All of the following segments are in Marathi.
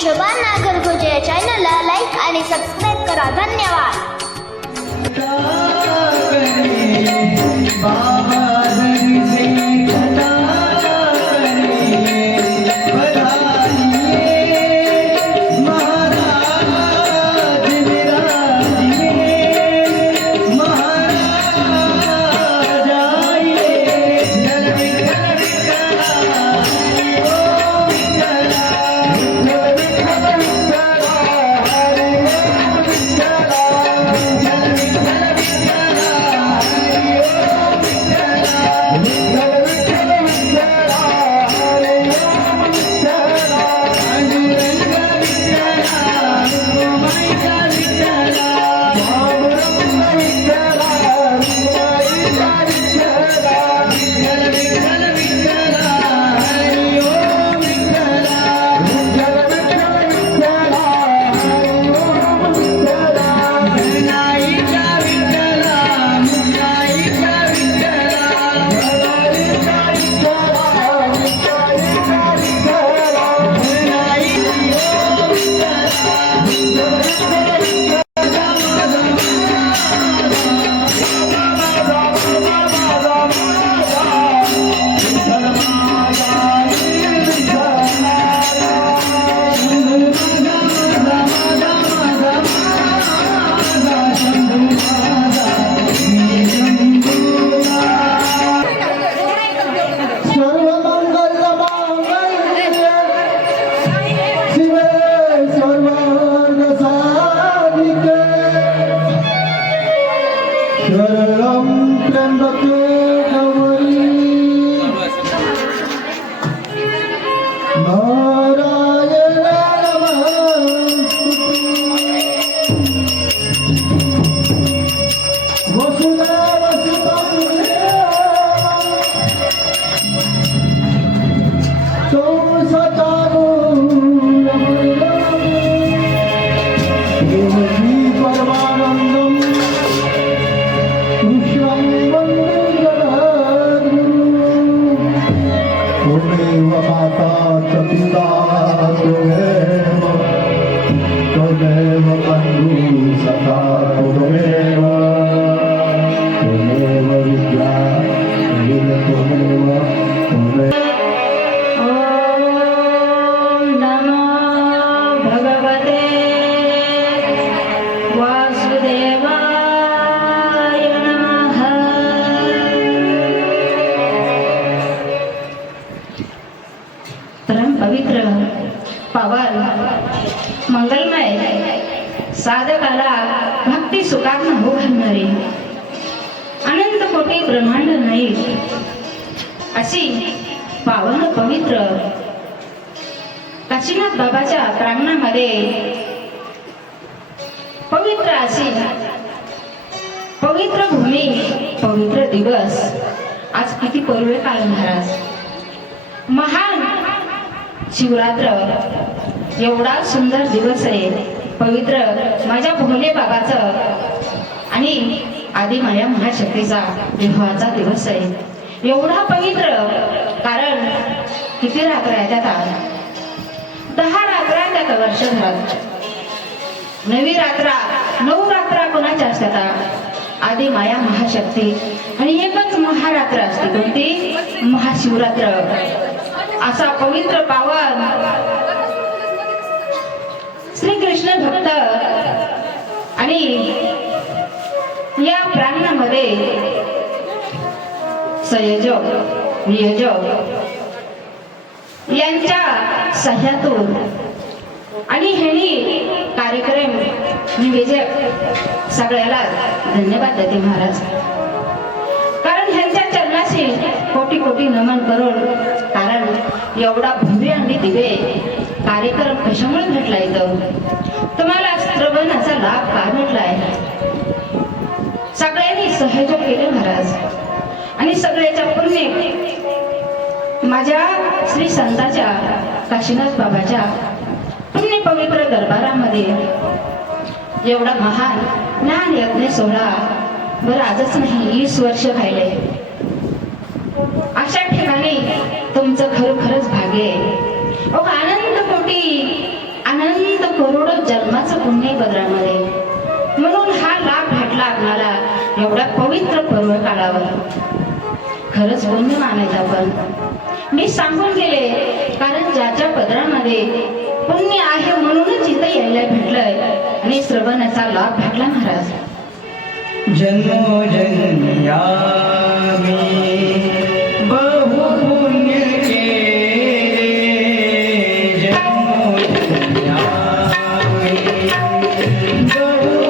शोभा नागरगोजे या चॅनलला लाईक आणि सबस्क्राईब करा. धन्यवाद. पवित्र पावन मंगलमय साधकाला भक्ती सुखात हो घालणारी अनंत कोटी ब्रह्मांड नाही अशी पावन पवित्र काशीनाथ बाबाच्या प्रांगणामध्ये पवित्र अशी पवित्र भूमी पवित्र दिवस आज किती पवित्र काळ महाराज महान शिवरात्र एवढा सुंदर दिवस आहे पवित्र माझ्या भोले बाबाचं आणि आदिमाया महाशक्तीचा विवाहाचा दिवस आहे एवढा पवित्र कारण किती रात्र आहे त्यात 10 रात्र त्यात वर्षभरात 9 रात्र 9 रात्र कोणाच्या असतात आदिमाया महाशक्ती आणि एकच महारात्र असते कोणती महाशिवरात्र असा पवित्र पावन श्री कृष्ण भक्त आणि या प्रांगणामध्ये संयोजक नियोजक यांच्या सह्यातून आणि हेनी कार्यक्रम निवेदक सगळ्याला धन्यवाद देते महाराज कारण ह्यांच्या चरणाशी कोटी कोटी नमन करून कारण एवढा भव्य आणि दिव्य कार्यक्रम कशामुळे भेटला इथं तुम्हाला श्रवणाचा लाभ का भेटलाय सगळ्यांनी सहयोग केले महाराज आणि सगळ्याच्या पुण्य माझ्या श्री संताच्या काशीनाथ बाबाच्या पुण्य पवित्र दरबारामध्ये एवढा महान ज्ञान यज्ञ सोहळा बरं आजच नाही 20 वर्ष राहिले अशा ठिकाणी तुमचं खरोखरच भाग्य आहे. आनंद कोटी करोडो जन्माचं पुण्य आहे पदरामध्ये. म्हणून हा लाभ भेटला आपणाला एवढ्या पवित्र पर्व काळावर. खरंच पुण्य मानायचं आपण. मी सांगून गेले, कारण ज्याच्या पदरामध्ये पुण्य आहे म्हणूनच इथं यायला भेटलंय आणि श्रवणाचा लाभ भेटला महाराज. जन्मोजन्मी बहु पुण्य केले, जन्मोजन्मी बहु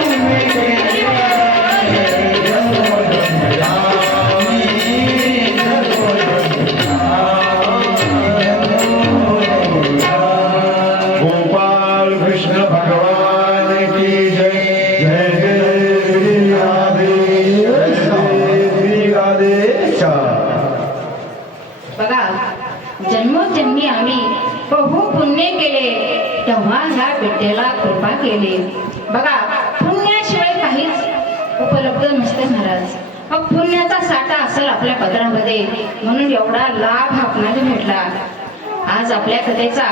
पुण्य केले, माया विठ्ठले कृपा केली, माया विठ्ठले बघा, जन्मोजन्मी आम्ही बहु पुण्य केले, तेव्हा ह्या विद्येला कृपा केली. बघा, पुण्याशिवाय काहीच उपलब्ध नसते महाराज. मग पुण्याचा साठा असेल आपल्या पदरामध्ये, म्हणून एवढा लाभ आपल्याला भेटला. आज आपल्या कथेचा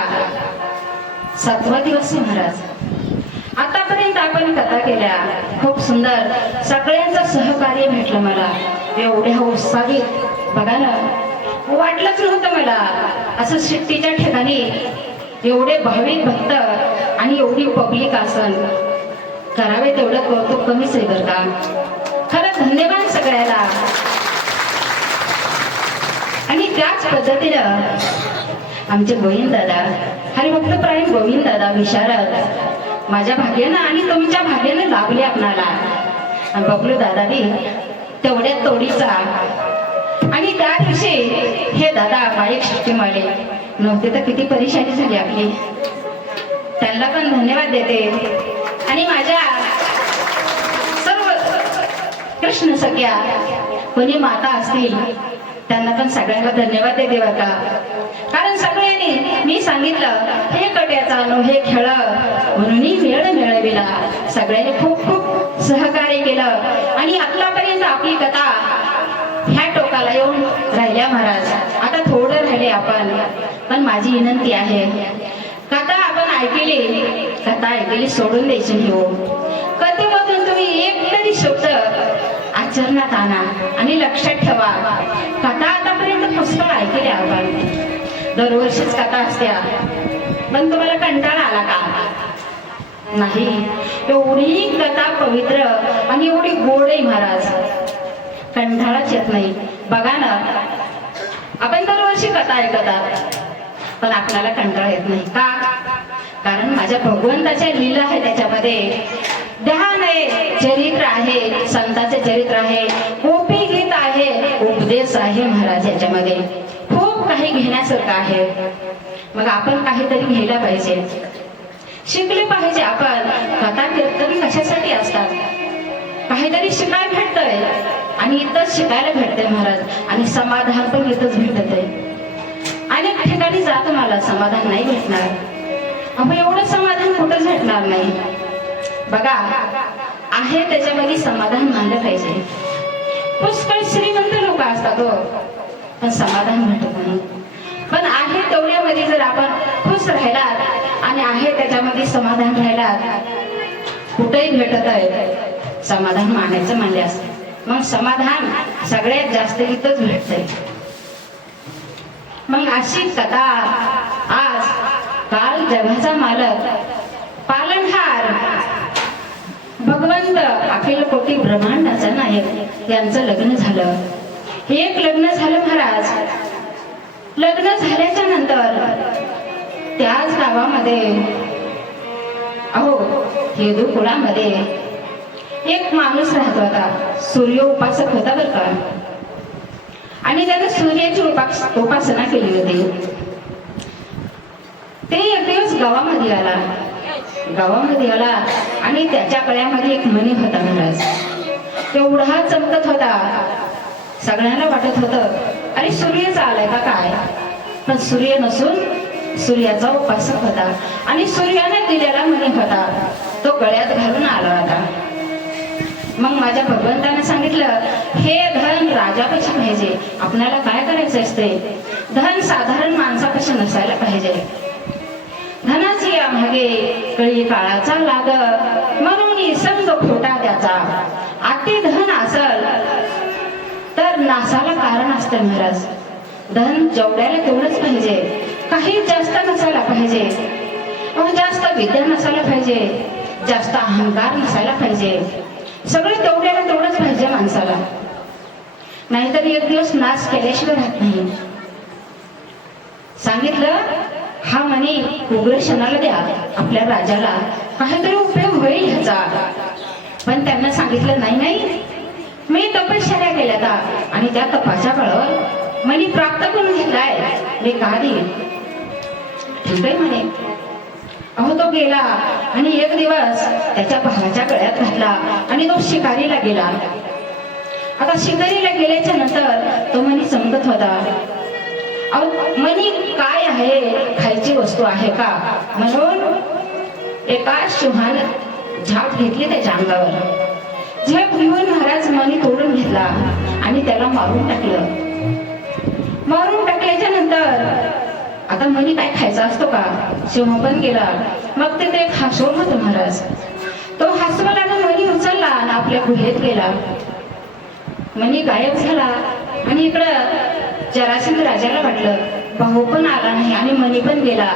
7वा दिवस आहे महाराज. आतापर्यंत आपण कथा केल्या, खूप सुंदर. सगळ्यांचं सहकार्य भेटलं मला एवढ्या उत्साहित. बघा ना, वाटलंच नव्हतं मला असं शिट्टीच्या ठिकाणी एवढे भाविक भक्त आणि एवढी पब्लिक असन. करावे तेवढं कौतुक कमीच आहे बरं का. खरंच धन्यवाद सगळ्याला. आणि त्याच पद्धतीनं आमचे गोविंद दादा, हरिभक्त प्राईम गोविंद दादा विशारद माझ्या भाग्यानं आणि तुमच्या भाग्यानं लाभले आपणाला. आणि बबलू दादानी तेवढ्या तोडीचा. आणि त्या दिवशी हे दादा बाईक शिट्टीमाळे नव्हते तर किती परेशानी झाली आपली. त्यांना पण धन्यवाद देते. आणि माझ्या सर्व कृष्ण सख्या कोणी माता असतील त्यांना पण सगळ्यांना धन्यवाद देते बरं का. कारण सगळ्यांनी मी सांगितलं हे कट्याचा हे खेळ म्हणून मेळ मिळविला. सगळ्यांनी खूप खूप सहकार्य केलं. आणि आतापर्यंत आपली कथा ह्या टोकाला येऊन राहिल्या महाराज. आता थोडं राहिले आपण, पण माझी विनंती आहे, कथा आपण ऐकली सोडून द्यायची नाही हो. कथेमधून तुम्ही एक तरी शब्द आचरणात आणा. आणि लक्षात ठेवा, कथा आतापर्यंत पुष्कळ ऐकली आपण, दरवर्षीच कथा असत्या, पण तुम्हाला कंटाळा आला का? नाही. एवढी कथा पवित्र आणि एवढी गोड आहे महाराज, कंटाळाच येत नाही. बघा ना, आपण दरवर्षी कथा ऐकतात पण आपल्याला कंटाळा येत नाही का? कारण माझ्या भगवंताच्या लीला आहे, त्याच्यामध्ये ध्यान आहे, चरित्र आहे, संतांचे चरित्र आहे, गोपी गीत आहे, उपदेश आहे महाराज. याच्यामध्ये खूप काही घेण्यासारखं आहे. मग आपण काहीतरी घ्यायला पाहिजे, शिकले पाहिजे. आपण कथा कीर्तन कशासाठी असतात? काहीतरी शिकायला भेटतंय आणि इथंच शिकायला भेटतंय महाराज. आणि समाधान पण इथंच भेटत आहे. अनेक ठिकाणी जातो मला समाधान नाही भेटणार, आपण एवढं समाधान कुठंच भेटणार नाही. बघा, आहे त्याच्यामध्ये समाधान मानलं पाहिजे. पुष्कळ श्रीमंत लोक असतात हो, पण समाधान भेटत नाही. पण आहे तेवढ्यामध्ये जर आपण खुश राहिलात आणि आहे त्याच्यामध्ये समाधान राहिलात, कुठेही भेटत आहे समाधान मानायचं म्हणल्यास मग समाधान सगळ्यात जास्त इथंच भेटतंय. मग अशी कथा आज काल जगाचा मालक पालनहार भगवंत अखिल कोटी ब्रह्मांडाचा नायक यांचं लग्न झालं. एक लग्न झालं महाराज. लग्न झाल्याच्या नंतर त्याच गावामध्ये अहो हेदू कुळामध्ये एक माणूस राहत होता. सूर्य उपासक होता बरं का. आणि त्याने सूर्याची उपासना केली होती. ते एक दिवस गावामध्ये आला आणि त्याच्या गळ्यामध्ये एक मणी होता महाराज. एवढा चमकत होता, सगळ्यांना वाटत होतं अरे सूर्यच आलाय का काय, पण सूर्य नसून सूर्याचा उपासक होता आणि सूर्याने दिलेला मणी होता तो गळ्यात घालून आला होता. मग माझ्या भगवंताने सांगितलं हे धन राजापेक्षा पाहिजे. आपल्याला काय करायचं असते, धन साधारण माणसापेक्षा नसायला पाहिजे. धनाची मागे कळी काळाचा लाग म्हणून संग खोटा त्याचा. अति धन असल तर नासाला कारण असते महाराज. धन जेवढ्याला तेवढंच पाहिजे, काही जास्त नसायला पाहिजे, जास्त विद्या नसायला पाहिजे, जास्त अहंकार नसायला पाहिजे. सगळं तेवढ्याला तेवढंच पाहिजे माणसाला, नाहीतर एक दिवस नाश केल्याशिवाय राहत नाही. सांगितलं हा मणी उग्रसेनाला द्या, आपल्या राजाला काहीतरी उपयोग होईल ह्याचा. पण त्यांना सांगितलं नाही, मी तपश्चर्या केल्या आणि त्या तपाच्या बळावर मणी प्राप्त करून घेतलाय, मी का देईन. ठीक आहे म्हणे. अहो तो गेला आणि एक दिवस त्याच्या भावाच्या गळ्यात घातला आणि तो शिकारीला गेला. आता शिकारीला गेल्याच्या नंतर तो मणी चमकत होता. अहो मणी काय आहे, खायची वस्तू आहे का म्हणून एका सिंहाने झाप घेतली त्याच्या अंगावर. झेप घेऊन महाराज मणी तोडून घेतला आणि त्याला मारून टाकलं. मारून टाकल्याच्या नंतर आता मणी काय खायचा असतो का, सिंह पण गेला. मग ते एक हसवून होतं महाराज. तो हसवला आणि मणी उचलला आणि आपल्या गुहेत गेला. मणी गायब झाला आणि इकडं जरासंध राजाला वाटलं भाऊ पण आला नाही आणि मणी पण गेला.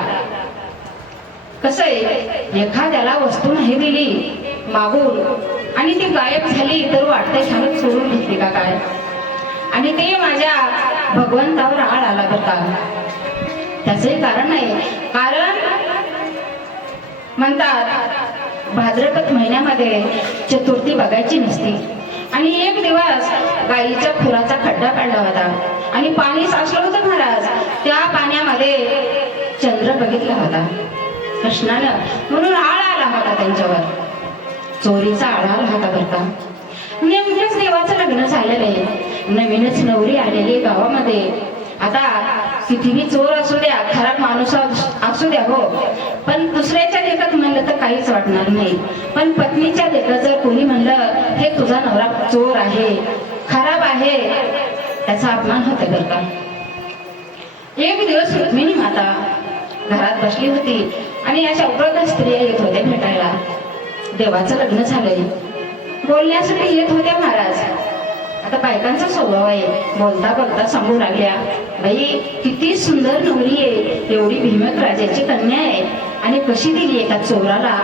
कसं आहे, एखाद्याला वस्तू नाही दिली मागून आणि ती गायब झाली तर वाटतंय ह्यानं चोरून घेतली का काय. आणि ते माझ्या भगवंतावर आळ आला बरं का. त्याचंही कारण नाही, कारण म्हणतात भाद्रपद महिन्यामध्ये चतुर्थी बघायची नसती आणि एक दिवस गाईच्या खुराचा खड्डा काढला होता आणि पाणी साचलं होतं महाराज. त्या पाण्यामध्ये चंद्र बघितला होता कृष्णानं, म्हणून आळ आला होता त्यांच्यावर. चोरीचा आळ आला होता बरं का. नेमकंच देवाचं लग्न झालेलं आहे, नवीनच नवरी आलेली गावामध्ये. आता कितीही चोर असू द्या, खराब माणूस असू द्या हो, पण दुसऱ्याच्या लेखात म्हणलं तर काहीच वाटणार नाही. पण पत्नीच्या लेखात जर कोणी म्हणलं हे तुझा नवरा चोर आहे, खराब आहे, त्याचा अपमान होतो बरं का. एक दिवस रुक्मिणी माता घरात बसली होती आणि अशा उग्र स्त्रिया येत होत्या भेटायला. देवाचं लग्न झालंय, बोलण्यासाठी येत होत्या महाराज. आता बायकांचा स्वभाव आहे, बोलता बोलता सांगू लागल्या बाई किती सुंदर नवरी आहे, एवढी भीमक राजाची कन्या आहे आणि कशी दिली एका चोराला.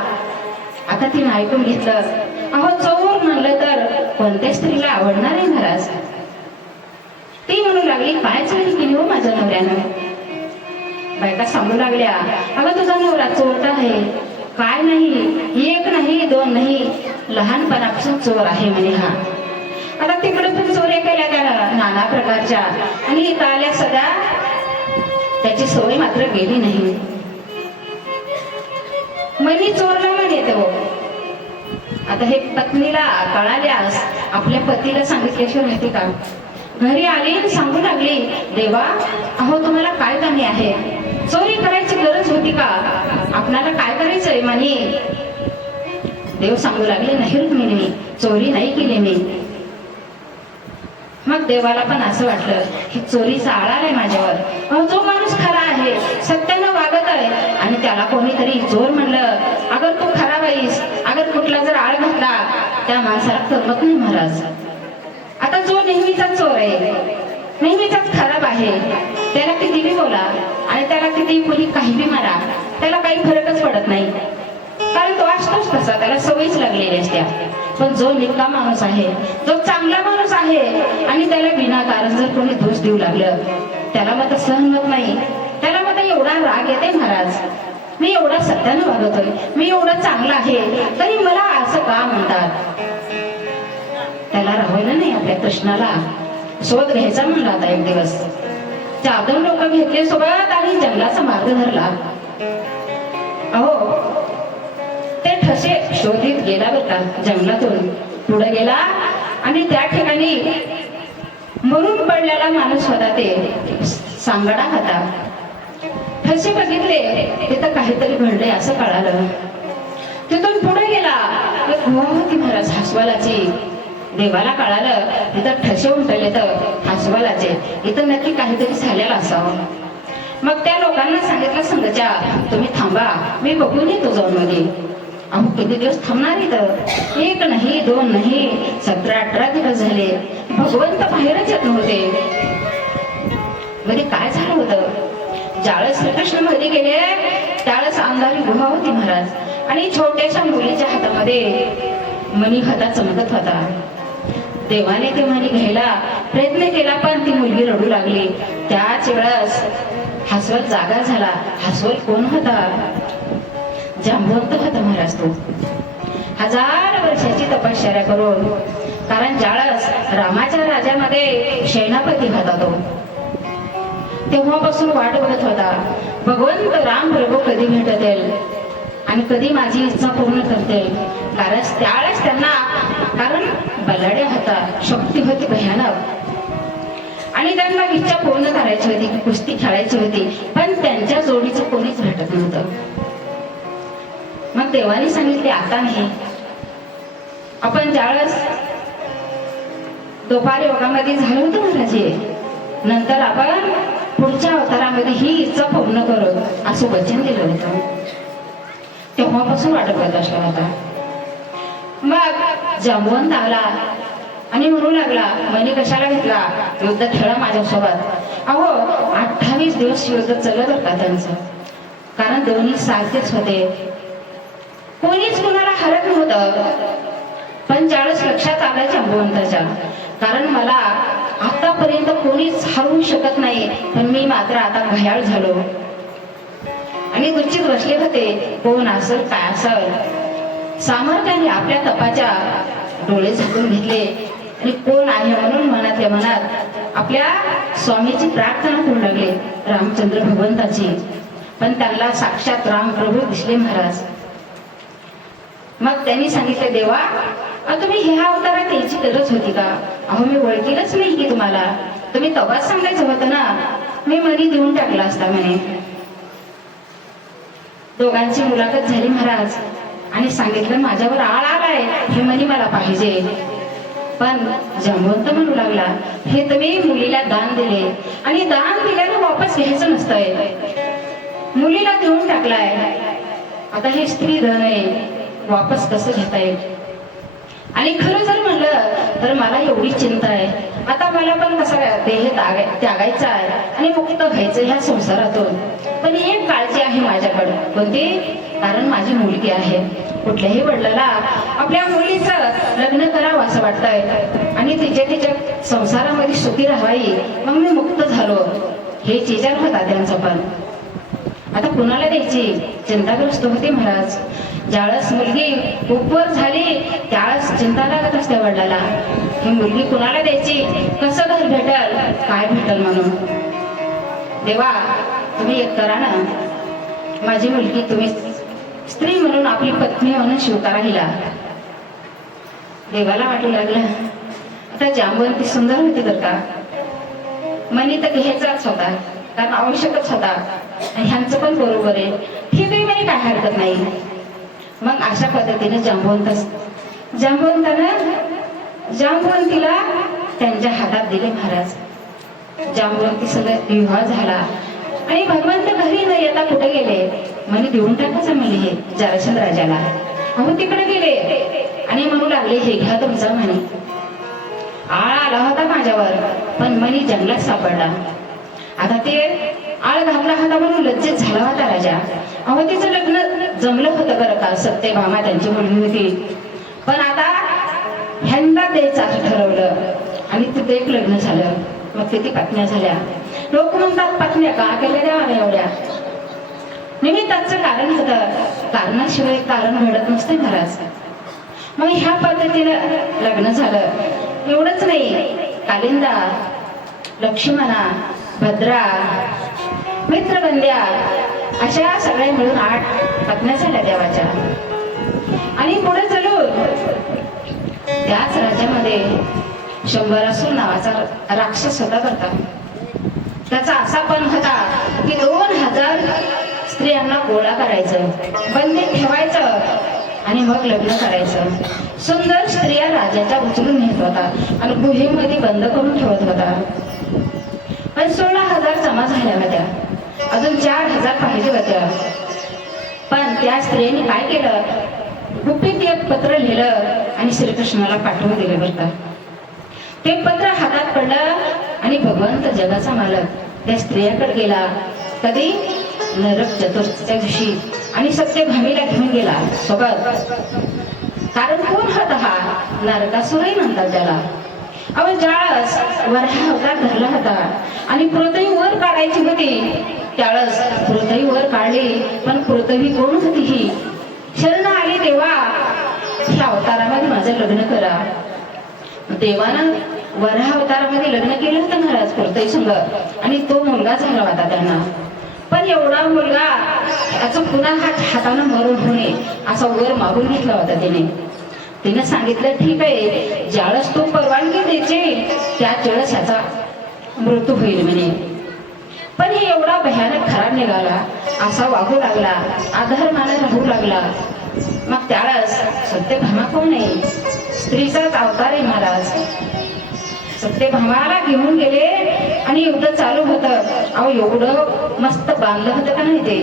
आता तिने ऐकून घेतलं. अहो चोर म्हणलं तर कोणत्या स्त्रीला आवडणार आहे महाराज. ती म्हणू लागली काय चोरी केली हो माझ्या नवऱ्यानं. बायका सांगू लागल्या अगं तुझा नवरा चोरटा आहे. काय नाही, एक नाही दोन नाही, लहानपणापासून चोर आहे म्हणे हा. आता तिकडे पण चोऱ्या केल्या त्याला नाना प्रकारच्या आणि इथं आल्या सध्या त्याची सवय मात्र गेली नाही. मनी चोरला म्हणे तो. आता हे पत्नीला कळाल्यास आपल्या पतीला सांगितल्याशिवाय राहते का. घरी आली आणि सांगू लागली देवा अहो तुम्हाला काय कमी आहे, चोरी करायची गरज होती का, आपणाला काय करायचंय म्हणे. देव सांगू लागले नाही रुक्मिणी, चोरी नाही केली मी. मग देवाला पण असं वाटलं की चोरीचा आळा आहे माझ्यावर. जो माणूस खरा आहे, सत्यानं वागत आहे, आणि त्याला कोणीतरी चोर म्हणलं, अगर तू खरा बाईस, अगर कुठला जर आळ घातला त्या माणसाला करमत नाही महाराज. आता जो नेहमीचा चोर आहे, नेहमीचाच खराब आहे, त्याला किती बी बोला आणि त्याला किती कोणी काही बी मारा, त्याला काही फरकच पडत नाही, कारण तो असतोच तसा, त्याला सवयीच लागलेली असत्या. पण जो निका माणूस आहे, जो चांगला माणूस आहे, आणि त्याला विनाकारण जर कोणी दोष देऊ लागलं, त्याला मग सहन होत नाही. त्याला मग एवढा राग येते महाराज, मी एवढा सत्यानं वागतोय, मी एवढं चांगला आहे, तरी मला असं का म्हणतात. त्याला राहायला नाही आपल्या कृष्णाला सोबत घ्यायचा म्हणला. आता एक दिवस 4 लोक घेतले सोबत आणि जंगलाचा मार्ग धरला. अहो ते ठसे शोधित गेला बरं का, जंगलातून पुढे गेला आणि त्या ठिकाणी मरून पडलेला माणूस होता, ते सांगडा होता. ठसे बघितले, तिथं काहीतरी घडले असं कळालं. तिथून पुढे गेला, होती महाराज हसवालाची. देवाला कळालं तिथं ठसे उमटले तर हसवालाचे, इथं नक्की काहीतरी झालेलं असावं. मग त्या लोकांना सांगितलं, संघच्या तुम्ही थांबा, मी बघून येतो जाऊन मध्ये. अहो किती दिवस थांबणार इथं, 1 नाही 2 नाही 17-18 दिवस झाले, भगवंत बाहेरच येत नव्हते. मध्ये काय झालं होतं, ज्यावेळेस श्रीकृष्ण मध्ये गेले त्यावेळेस अंधारी गुहा होती महाराज, आणि छोट्याशा मुलीच्या हातामध्ये मणी हाता चमकत होता. देवाने ते मणी घ्यायला प्रयत्न केला, पण ती मुलगी रडू लागली. त्याच वेळेस हसवत जागा झाला. हसवत कोण होता, जांबवंत होता महाराज. तो 1000 वर्षाची तपश्चर्या करून, कारण ज्यावेळेस रामाच्या राज्यामध्ये सेनापती होता तो, तेव्हापासून वाट बघत होता, भगवंत राम प्रभू कधी भेटतील आणि कधी माझी इच्छा पूर्ण करतील. कारण त्यावेळेस त्यांना, कारण बलाढ्य होता, शक्ती होती भयानक, आणि त्यांना इच्छा पूर्ण करायची होती, कुस्ती खेळायची होती, पण त्यांच्या जोडीचं कोणीच भेटत नव्हतं. मग देवाने सांगितले, आता नाही, आपण ज्यावेळेस दुपारी योगामध्ये झालं होतं महाराज, नंतर आपण पुढच्या अवतारामध्ये ही इच्छा पूर्ण करू असं वचन दिलं होतं. तेव्हापासून वाटत होता होता. मग जांबवंत आला आणि म्हणू लागला, मनी कशाला घेतला, युद्ध खेळा माझ्यासोबत. अहो 28 दिवस युद्ध चालत होता त्यांचं, कारण दोन्ही सारखेच होते, कोणीच कुणाला हरत नव्हतं. पण ज्यावेळेस लक्षात आलं जांबवंताच्या, कारण मला आतापर्यंत कोणीच हरवू शकत नाही, पण मी मात्र आता घायाळ झालो आणि दुःखीत बसले होते, कोण असेल काय असेल. सामर्थ्याने आपल्या तपाच्या डोळे झाकून घेतले आणि कोण आहे म्हणून मनातल्या मनात आपल्या स्वामीची प्रार्थना करू लागले, रामचंद्र भगवंताची. पण त्यांना साक्षात राम प्रभू दिसले महाराज. मग त्यांनी सांगितले, देवा तुम्ही ह्या अवतारात यायची गरज होती का. अहो मी ओळखीलच नाही की तुम्हाला, तुम्ही तवाच सांगायचं होतं ना, मी मनी देऊन टाकला असता म्हणे. दोघांची मुलाखत झाली महाराज, आणि सांगितलं माझ्यावर आळ आलाय, हे मनी मला पाहिजे. पण जांबवंत म्हणू लागला, हे तुम्ही मुलीला दान दिले, आणि दान दिल्यानं वापस घ्यायचं नसतंय, मुलीला देऊन टाकलाय, आता हे स्त्री धन आहे, वापस कसं घेता येईल. आणि खरं जर म्हणलं तर मला एवढी चिंता आहे, आता मला पण कसा देह त्यागायचा आहे आणि मुक्त व्हायचं ह्या संसारातून. पण एक काळजी आहे माझ्याकडे, कोणती, कारण माझी मुलगी आहे. कुठल्याही वडिलाला आपल्या मुलीचं लग्न करावं असं वाटतंय आणि तिच्या संसारामध्ये सुखी राहावी, मग मी मुक्त झालो, हे विचार होता त्यांचा. पण आता कुणाला द्यायची चिंताग्रस्त होती महाराज. ज्यावेळेस मुलगी उपवर झाली त्यावेळेस चिंता लागत असते वडिलाला, ही मुलगी कुणाला द्यायची, कसं घर भेटल, काय भेटल म्हणून. देवा तुम्ही एक करा ना, माझी मुलगी तुम्ही स्त्री म्हणून आपली पत्नी म्हणून स्वीकारा हिला. देवाला वाटू लागलं, आता जांबवंती सुंदर होती तर का, मनी तर घ्यायचाच होता, कारण आवश्यकच होता, आणि ह्यांचं पण बरोबर आहे, हे तरी मला काय हरकत नाही. मग अशा पद्धतीने जांबवंतीला त्यांच्या हातात दिले महाराज. ज्यामुळे ती सगळं विवाह झाला. आणि भगवंत घरी न येता कुठे गेले म्हणे देऊन टाकायचं म्हणे हे जरासंध राजाला. अहो तिकडे गेले आणि म्हणू लागले हे घ्या तुमचा म्हणे. आळ आला होता माझ्यावर पण मनी जंगलात सापडला. आता ते आळ घातला होता म्हणून लज्जित झाला होता राजा. अहो तिचं लग्न जमलं होतं बरं का, सत्यभामा त्यांची मुलगी होती. पण आता ह्यांना द्यायचं असं ठरवलं आणि तिथे एक लग्न झालं. मग किती पत्न्या झाल्या. लोक म्हणतात पत्न्या का केल्या देवाने एवढ्या. निमित्ताचं कारण होतं. कारणाशिवाय कारण घडत नसते महाराज. मग ह्या पद्धतीनं लग्न झालं. एवढंच नाही, कालिंदा, लक्ष्मणा, भद्रा, मित्रवंद्या अशा सगळ्या मिळून 8 पत्न्या झाल्या देवाच्या. आणि पुढे चालून त्याच राज्यामध्ये शंभरासूर नावाचा राक्षस होता करता. त्याचा असा पण होता की 2000 स्त्रियांना गोळा करायचं, बंदीत ठेवायचं आणि मग लग्न करायचं. सुंदर स्त्रिया राजाच्या उचलून नेत होता आणि गुहेमध्ये बंद करून ठेवत होता. पण 16,000 जमा झाल्या होत्या. अजून 4,000 पाहिजे होत्या. पण त्या स्त्रियांनी काय केलं, गुपित एक पत्र लिहिलं आणि श्रीकृष्णाला पाठवून दिले बरं का. ते पत्र हातात पडलं आणि भगवंत जगाचा मालक त्या स्त्रियाकडे गेला. कधी नरक चतुर्थीच्या दिवशी आणि सत्यभामीला घेऊन गेला सोबत. कारण कोण होता हा, नरकासुरही म्हणतात त्याला. अहो ज्यावेळेस वराह अवतार धरला होता आणि पृथ्वी वर काढायची होती त्यावेळेस पृथ्वी वर काढली. पण पृथ्वी कोण होती ही, शरण आली देवा ह्या अवतारामध्ये माझं लग्न करा. देवानं वराह अवतारामध्ये लग्न केलं होतं महाराज पृथ्वी संग आणि तो मुलगा झाला होता त्यांना. पण एवढा मुलगा याचं पुन्हा हातानं मरून होणे असा वर मागून घेतला होता त्याने. तिने सांगितलं ठीक आहे, ज्यावेळेस तू परवानगी द्यायची त्याच वेळेस ह्याचा मृत्यू होईल म्हणे. पण हे एवढा भयानक खराब निघाला, असा वागू लागला, अधर्माने राहू लागला. मग त्यावेळेस सत्यभामा कोण आहे, स्त्रीचाच अवतार आहे महाराज. सत्यभामाला घेऊन गेले आणि युद्ध चालू होतं. अहो एवढं मस्त बांधलं होतं का नाही ते,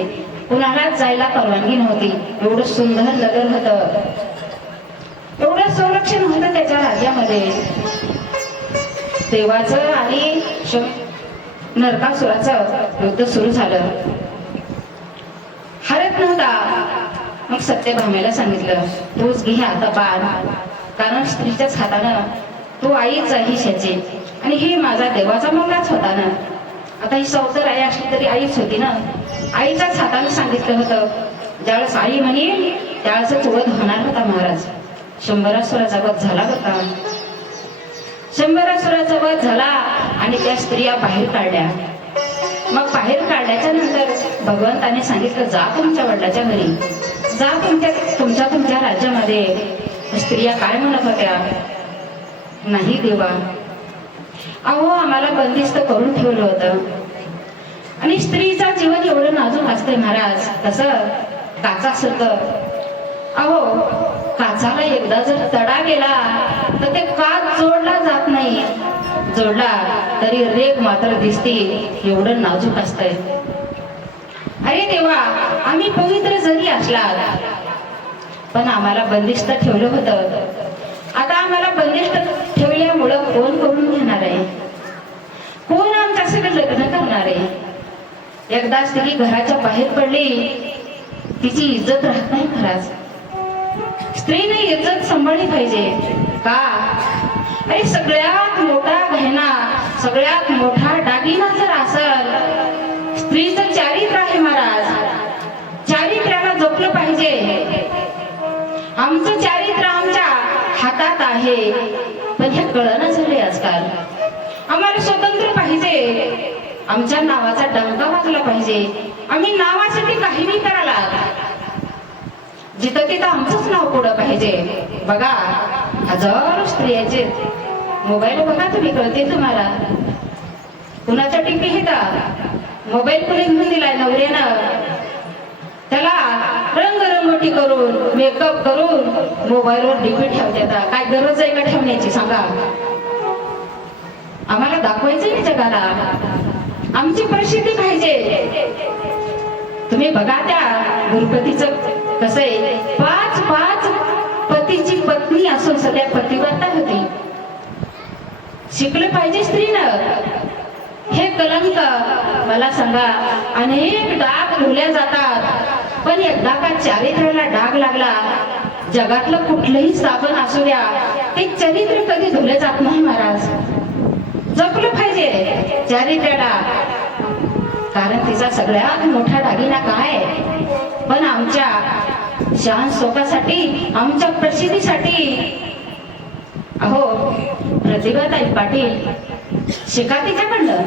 कुणालाच जायला परवानगी नव्हती. एवढं सुंदर नगर होतं, एवढं संरक्षण होतं त्याच्या राज्यामध्ये. देवाचं आणि नरकासुराचं युद्ध सुरू झालं. हरत नव्हता. मग सत्यभामेला सांगितलं तूच घे आता बाण, कारण स्त्रीच्याच हातानं तू आईच आहे शेची आणि ही माझा देवाचा मुलगाच होता ना. आता ही सौतर आई असली तरी आईच होती ना. आईच्याच हाताने सांगितलं होतं. ज्यावेळेस आई म्हणेल त्यावेळेसच वध होणार होता महाराज. शंभरासुराचा वध झाला होता. शंभरासुराचा वध झाला आणि त्या स्त्रिया बाहेर काढल्या. मग बाहेर काढल्याच्या नंतर भगवंताने सांगितलं जा तुमच्या वडिलाच्या घरी, जा तुमच्या राज्यामध्ये. स्त्रिया काय म्हणत होत्या, नाही देवा, अहो आम्हाला बंदिस्त करून ठेवलं होतं. आणि स्त्रीचा जीवन एवढं नाजूक असते महाराज, तसं काचासारखं. अहो काचाला एकदा जर तडा गेला तर ते काच जोडला जात नाही. जोडला तरी रेग मात्र दिसते, एवढं नाजूक असतंय. अरे देवा, आम्ही पवित्र जरी असला पण आम्हाला बंदिस्त ठेवलं होतं. आता आम्हाला बंदिस्त ठेवल्यामुळं कोण करून घेणार आहे, कोण आमच्या सगळं लग्न करणार आहे. एकदा स्त्री घराच्या बाहेर पडली तिची इज्जत राहत नाही महाराज. स्त्रीने इज्जत सांभाळली पाहिजे का. अरे सगळ्यात मोठा गहना, सगळ्यात मोठा दागिना जर असेल, स्त्रीचं चारित्र्य आहे महाराज. चारित्र्याला जपलं पाहिजे. आमचं चारित्र्य आमच्या हातात आहे, पण हे कळना झाले आजकाल. आम्हाला स्वतंत्र पाहिजे, आमच्या नावाचा डंका वाजला पाहिजे. आम्ही नावासाठी काहीही करायला, जिथं तिथं आमचंच नाव पुढं पाहिजे. बघा हजारो स्त्रियांचे मोबाईल बघा तुम्ही, कळते तुम्हाला. कुणाच्या टिपी घेतात, मोबाईल पुढे घेऊन दिलाय नवऱ्यानं, त्याला रंगरंगोटी करून मेकअप करून मोबाईलवर डीपी ठेवतात. काय गरज आहे का ठेवण्याची सांगा. आम्हाला दाखवायचं नाही जगाला, आमची परिस्थिती पाहिजे. तुम्ही बघा त्या गुरुपतीचं कसं आहे, 5 पतीची पत्नी असून सध्या पतिव्रता होती. शिकलं पाहिजे स्त्रीनं. हे कलंक मला सांगा, अनेक डाग धुल्या जातात, पण एकदा का चारित्र्याला डाग लागला, जगातलं कुठलंही साबण असू द्या, ते चरित्र कधी धुले जात नाही महाराज. जपलं पाहिजे चारित्र्याला, कारण तिचा सगळ्यात मोठा दागिना काय. पण आमच्या शान शोकासाठी, आमच्या प्रसिद्धीसाठी, अहो प्रतिभाताई पाटील शिका तिच्याकडलं.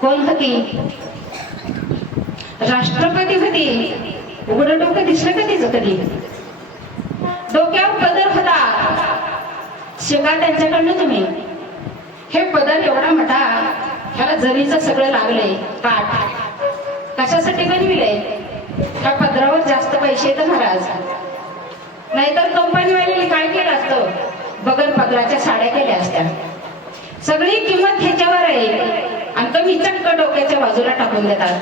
कोण होती? राष्ट्रपती होती. उघडं डोकं दिसलं का तिचं कधी? डोक्यावर पदर होता. शिका त्यांच्याकडनं तुम्ही. हे पदर एवढा मोठा, ह्याला जरीचं सगळं लागलंय काठ. कशासाठी बनविलंय? त्या पदरावर जास्त पैसे येतं महाराज. नाहीतर कंपनीवाल्याने काय केलं असतं, बगर पदराच्या साड्या केल्या असत्या. सगळी किंमत ह्याच्यावर आहे आणि कमी चक्क डोक्याच्या बाजूला टाकून देतात.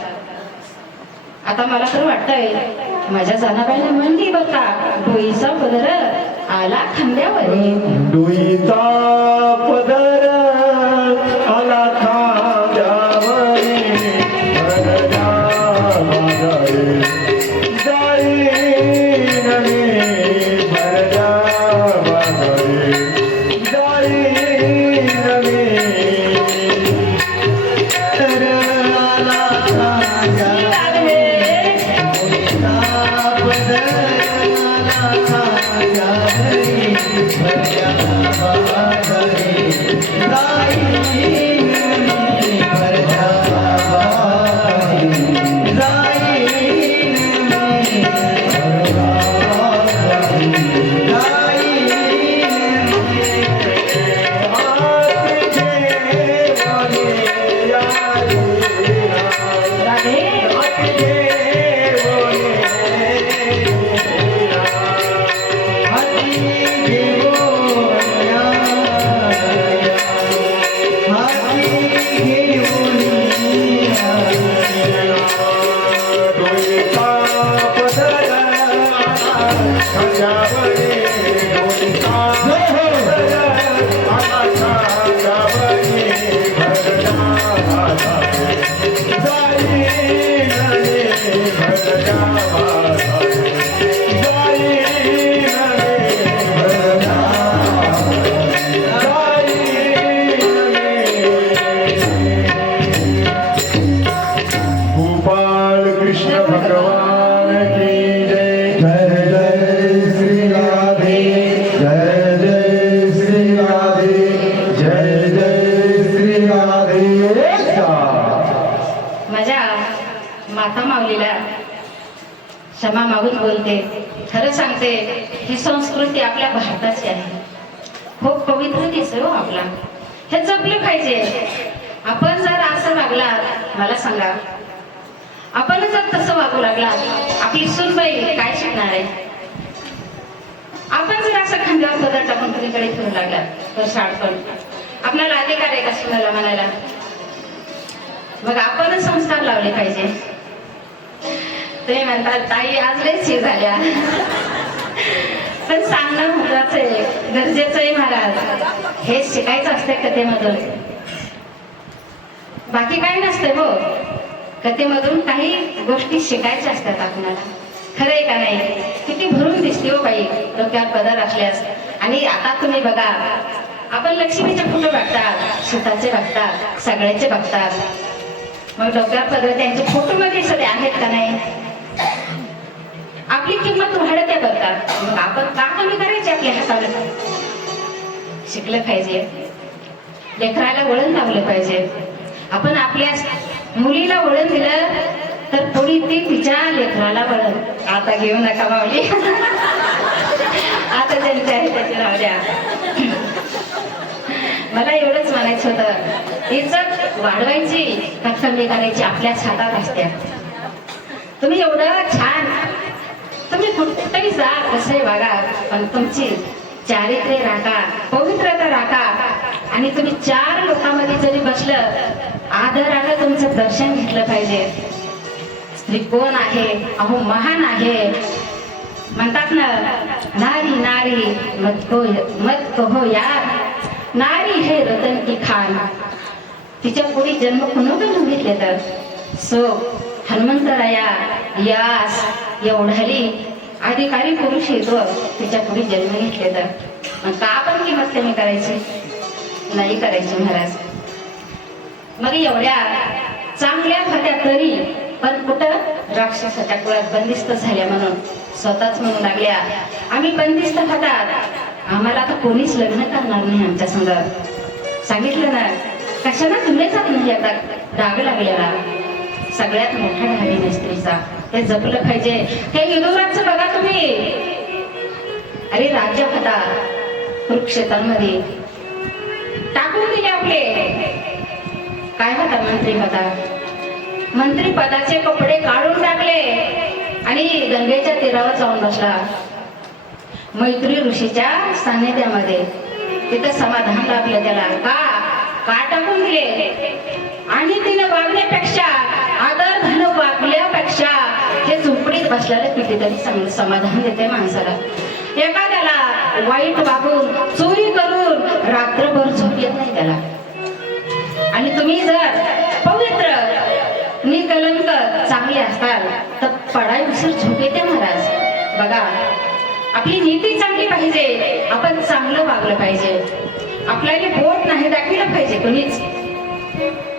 आता मला तर वाटतंय माझ्या जनाबाईने म्हणली बघ का, डोईचा पदर आला खांद्यावर. डोईचा पदर आला खांद्यावर, भरल्या बाजारी जाईन मी, भरल्या बाजारी जाईन मी. तर आला खांद्यावर, डोईचा पदर आला खांद्यावरी, भरल्या बाजारी जाईन मी, भरल्या बाजारी जाईन मी, भरल्या बाजारी जाईन मी. हात घेऊन राधे गोपाल कृष्ण भगवान की जय. जय जय श्री राधे, जय जय श्री राधे, जय जय श्री राधे. माझ्या माता माऊलीला क्षमा मागून बोलते. खरं सांगते, ही संस्कृती आपल्या भारताची आहे. खूप पवित्र दिसतो हो आपला. हे जपलं पाहिजे. आपण जर असं वागला, मला सांगा, आपण जर तसं वागू लागला, आपली सूनबाई काय शिकणार आहे? आपण जर असं खांद्यावर पदर टाकून कुणीकडे फिरू लागला तर शाळपण, आपल्याला अधिकार आहे का सुनाला म्हणायला? मग आपणच संस्कार लावले पाहिजे. ते म्हणतात ताई आज लयच हे झाल्या, पण सांगणं महत्वाचं आहे, गरजेचं आहे महाराज. हे शिकायचं असते कथेमधून, बाकी काही नसते हो. कथेमधून काही गोष्टी शिकायच्या असतात आपल्याला. खरं आहे का नाही? किती भरून दिसते हो बाई डोक्यावर पदर असल्यास. आणि आता तुम्ही बघा, आपण लक्ष्मीचे फोटो बघतात, सुताचे बघतात, सगळ्याचे बघतात. मग डोक्यावर पदर त्यांचे फोटो मध्ये सगळे आहेत का नाही? आपली किंमत वाढत्या बघतात. मग आपण का कमी करायची आपल्या हाताला? शिकलं पाहिजे, लेकराला वळण लावलं पाहिजे. आपण आपल्या मुलीला वळण दिलं तर थोडी ती तिच्या लेकराला वळण. आता घेऊ नका माऊली, आता त्यांच्या आहे त्याची राहू द्या. मला एवढंच म्हणायचं होतं, इज्जत वाढवायची का कमी करायची आपल्याच हातात असत्या. तुम्ही एवढं छान, तुम्ही कुठेही जा, कसे वागा, पण तुमची चारित्र्य राखा, पवित्रता राखा. आणि तुम्ही 4 लोकांमध्ये जरी बसलं, आदरानं तुमचं दर्शन घेतलं पाहिजे. स्त्री कोण आहे? अहो महान आहे. म्हणतात ना, नारी नारी मत कहो यार, नारी है रतन की खान. तिच्या पुढे जन्म कुणाकडून घेतले तर सो हनुमंतराया यास एवढाली अधिकारी पुरुष येतो, तिच्या पुढे जन्म घेतले तर मग का आपण किंमत कमी करायची? नाही करायची महाराज. मग एवढ्या चांगल्या होत्या तरी पण कुठं राक्षसाच्या कुळात बंदिस्त झाल्या म्हणून स्वतःच म्हणू लागल्या, आम्ही बंदिस्त होतात, आम्हाला आता कोणीच लग्न करणार नाही आमच्या संग. सांगितलं ना, कशाला तुम्ही जात नाही आता डाग लागलेला. सगळ्यात मोठा डाग आहे स्त्रीचा, ते जपलं पाहिजे. हे युद्धराजचं बघा तुम्ही. अरे राज्य होता कुरुक्षेत्रामध्ये, टाकून दिले आपले. काय होता? मंत्री होता. मंत्री पदाचे कपडे काढून टाकले आणि गंगेच्या तीरावर जाऊन बसला मैत्री ऋषीच्या सान्निध्यामध्ये. तिथं समाधान लाभलं त्याला. का टाकून दिले? आणि तिने वागण्यापेक्षा, आदर धन वागल्यापेक्षा हे झोपडीत बसलेलं कितीतरी चांगलं समाधान देते माणसाला. एखाद्याला वाईट वागून, चोरी करून रात्रभर झोप येत नाही त्याला. आणि तुम्ही जर पवित्र निकलंक चांगले असताल तर पडाय विसर झोप येते महाराज. बघा, आपली नीती चांगली पाहिजे, आपण चांगलं वागलं पाहिजे, आपल्याला बोट नाही दाखवलं पाहिजे कोणीच.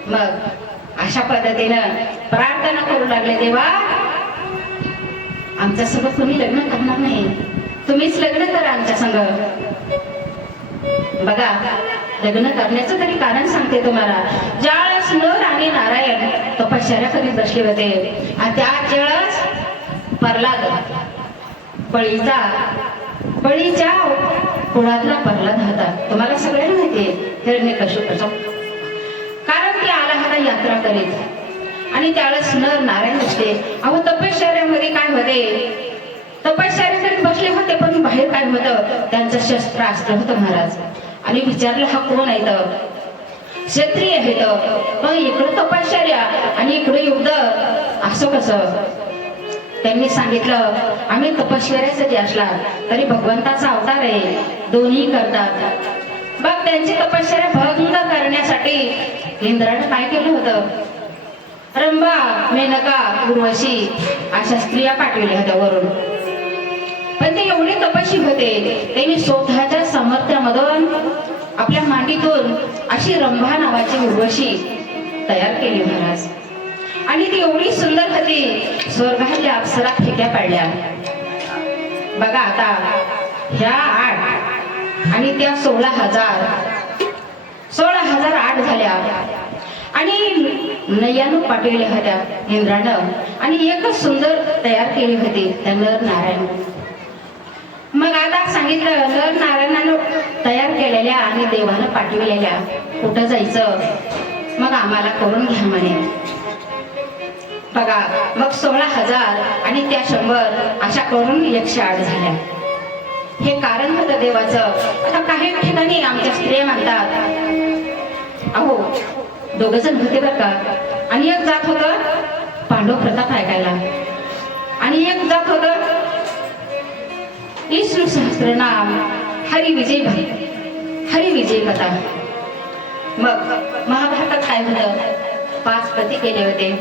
मग अशा पद्धतीनं प्रार्थना करू लागले, देवा आमच्या सोबत तुम्ही लग्न करणार नाही, तुम्हीच लग्न करा आमच्या संग. बघा, लग्न करण्याचं तरी कारण सांगते तुम्हाला. ज्यावेळेस नर आणि नारायण तपश्चर्या करीत बसले होते आणि त्याच वेळेस प्रल्हाद, बळीच्या कुळातला प्रल्हाद होता. तुम्हाला सगळ्यांना माहितीये हिरण्यकश्यपाचा. कारण ती आला होता यात्रा करीत आणि त्यावेळेस नर नारायण असते. अहो तपश्चर्यामध्ये काय होते? तपश्चर्या करीत बसले होते पण बाहेर काय होतं? त्यांचं शस्त्रास्त्र होतं महाराज. आणि विचारलं, हा कोण आहे? तर क्षत्रिय आहे. तर इकडं तपश्चर्या आणि इकडे युद्ध, असं कसं? त्यांनी सांगितलं, आम्ही तपश्चर्यासाठी असला तरी भगवंताचा अवतार आहे, दोन्ही करतात. बघ, त्यांची तपश्चर्या भंग करण्यासाठी इंद्रानं काय केलं होतं? रंभा, मेनका, उर्वशी अशा स्त्रिया पाठवल्या होत्या वरून. पण ते एवढे तपस्वी होते, त्यांनी स्वतःच्या सामर्थ्यामधून आपल्या मांडीतून अशी रंभा नावाची उर्वशी तयार केली महाराज. आणि ती एवढी सुंदर होती, स्वर्गातल्या अप्सरा फेक्या पाडल्या. बघा आता, ह्या 8 आणि त्या 16,000 8 झाल्या. आणि नैयानं पाठवल्या होत्या इंद्रानं आणि एकच सुंदर तयार केली होती त्या नर नारायण. मग आता सांगितलं, नर नारायणानं तयार केलेल्या आणि देवानं पाठविलेल्या कुठं जायचं? मग आम्हाला करून घ्या म्हणे. बघा, मग 16,000 आणि त्या 100 अशा करून 108 झाल्या. हे कारण होतं देवाचं. आता काही ठिकाणी आमच्या स्त्रिया म्हणतात, अहो 2 जण होते बरं का, आणि एक जात होतं पांडव प्रताप ऐकायला आणि एक जात होतं विष्णू सहस्त्रनाम हरिविजय कथा. मग महाभारतात काय होतं? 5 पती केले होते.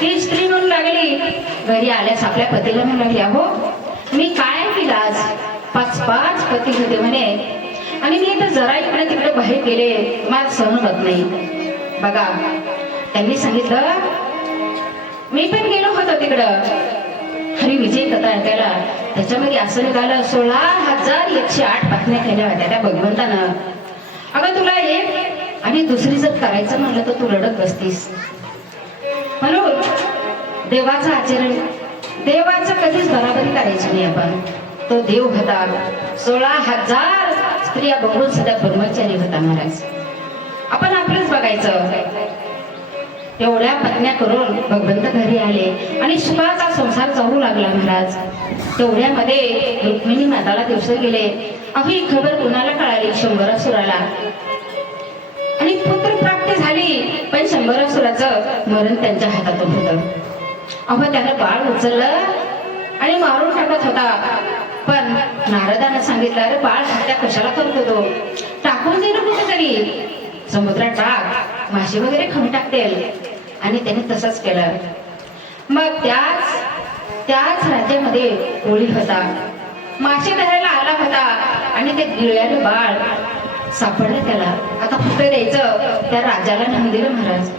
ती स्त्री म्हणू लागली, घरी आल्यास आपल्या पतीला म्हणू लागली, अहो मी काय केलं आज? 5 पती होते म्हणे आणि मी तर जरा इकडे तिकडे बाहेर गेले, मला सहन होत नाही. बघा, त्यांनी सांगितलं, मी पण गेलो होतो तिकडं हरिविजय कथा ऐकायला. त्याच्यामध्ये असं निघालं 16,108 बातम्या केल्या होत्या त्या भगवंतानं. अगं तुला एक आणि दुसरी जर करायचं म्हणलं तर तू रडत बसतीस. म्हणून देवाचं आचरण, देवाचं कधीच बराबरी करायची नाही आपण. तो देव होता. 16,000 स्त्रिया बघून सध्या ब्रह्मचारी होता महाराज. आपण आपलंच बघायचं. एवढ्या पत्न्या करून भगवंत घरी आले आणि सुखाचा संसार चालू लागला महाराज. तेवढ्यामध्ये रुक्मिणी माताला दिवस गेले. अहो ही खबर कुणाला कळाली? शंभरासुराला. आणि पुत्र प्राप्त झाली, पण शंभरासुराचं मरण त्यांच्या हातातून होतं. अहो त्यानं बाळ उचललं आणि मारून टाकत होता, पण नारदानं सांगितलं, अरे बाळ हत्या कशाला करत होतो, टाकून दे ना कुठेतरी, समुद्रात टाक, मासे वगैरे खाऊन टाकतील. आणि त्याने तसंच केलं. मग त्याच राज्यामध्ये होळी होता, मासे धरायला आला होता आणि ते गिळल्याने बाळ सापडलं त्याला. आता कुठे द्यायचं? त्या राजाला नेऊन दिलं महाराज.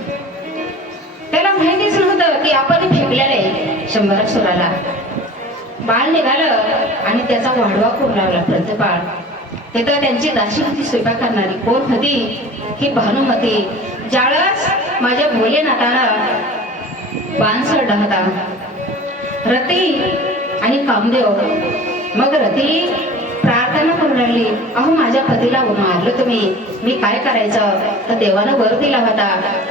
त्याला माहितीच नव्हतं की आपण फेकलेलं आहे शंभरासुराला. बाळ निघालं आणि त्याचा वाढवा करू लागला प्रत्यपाळ. तिथं त्यांची दासी होती स्वयंपाक करणारी. कोण होती? ही भानुमती. ज्यावेळेस माझ्या भोलेनाथानं बाण सोडला होता, रती आणि कामदेव. मग रती प्रार्थना करू लागली, अहो माझ्या पतीला मारलं तुम्ही, मी काय करायचं? तर देवानं वर दिला होता,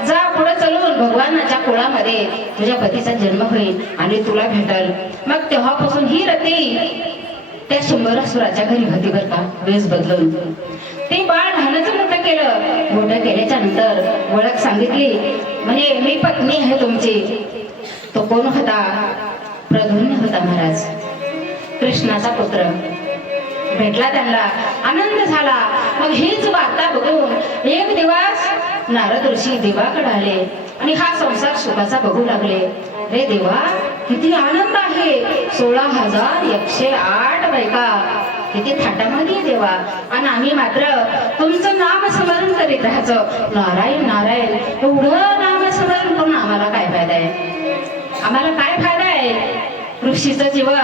जा पुढे चलून भगवानाच्या कुळामध्ये तुझ्या पतीचा जन्म होईल आणि तुला भेटल. मग तेव्हापासून ही रती त्या शंभरासुराच्या घरी होती बरं का, वेश बदलून. ते बाळ लहानच मोठं केलं. मोठं केल्याच्या नंतर ओळख सांगितली, म्हणजे मी पत्नी आहे तुमची. तो कोण होता? प्रद्युम्न होता महाराज, कृष्णाचा पुत्र. भेटला त्यांना, आनंद झाला. मग हीच वार्ता बघून एक दिवस नारद ऋषी देवाकडे आले आणि हा संसार सुखाचा बघू लागले. रे देवा, किती आनंद आहे, 16,108 बायका, किती थाटामध्ये देवा, आणि आम्ही मात्र तुमचं नाम स्मरण करीत राहायचं, नारायण नारायण. एवढं नाम स्मरण करून आम्हाला काय फायदा आहे? आम्हाला काय फायदा आहे? ऋषीचं जीवन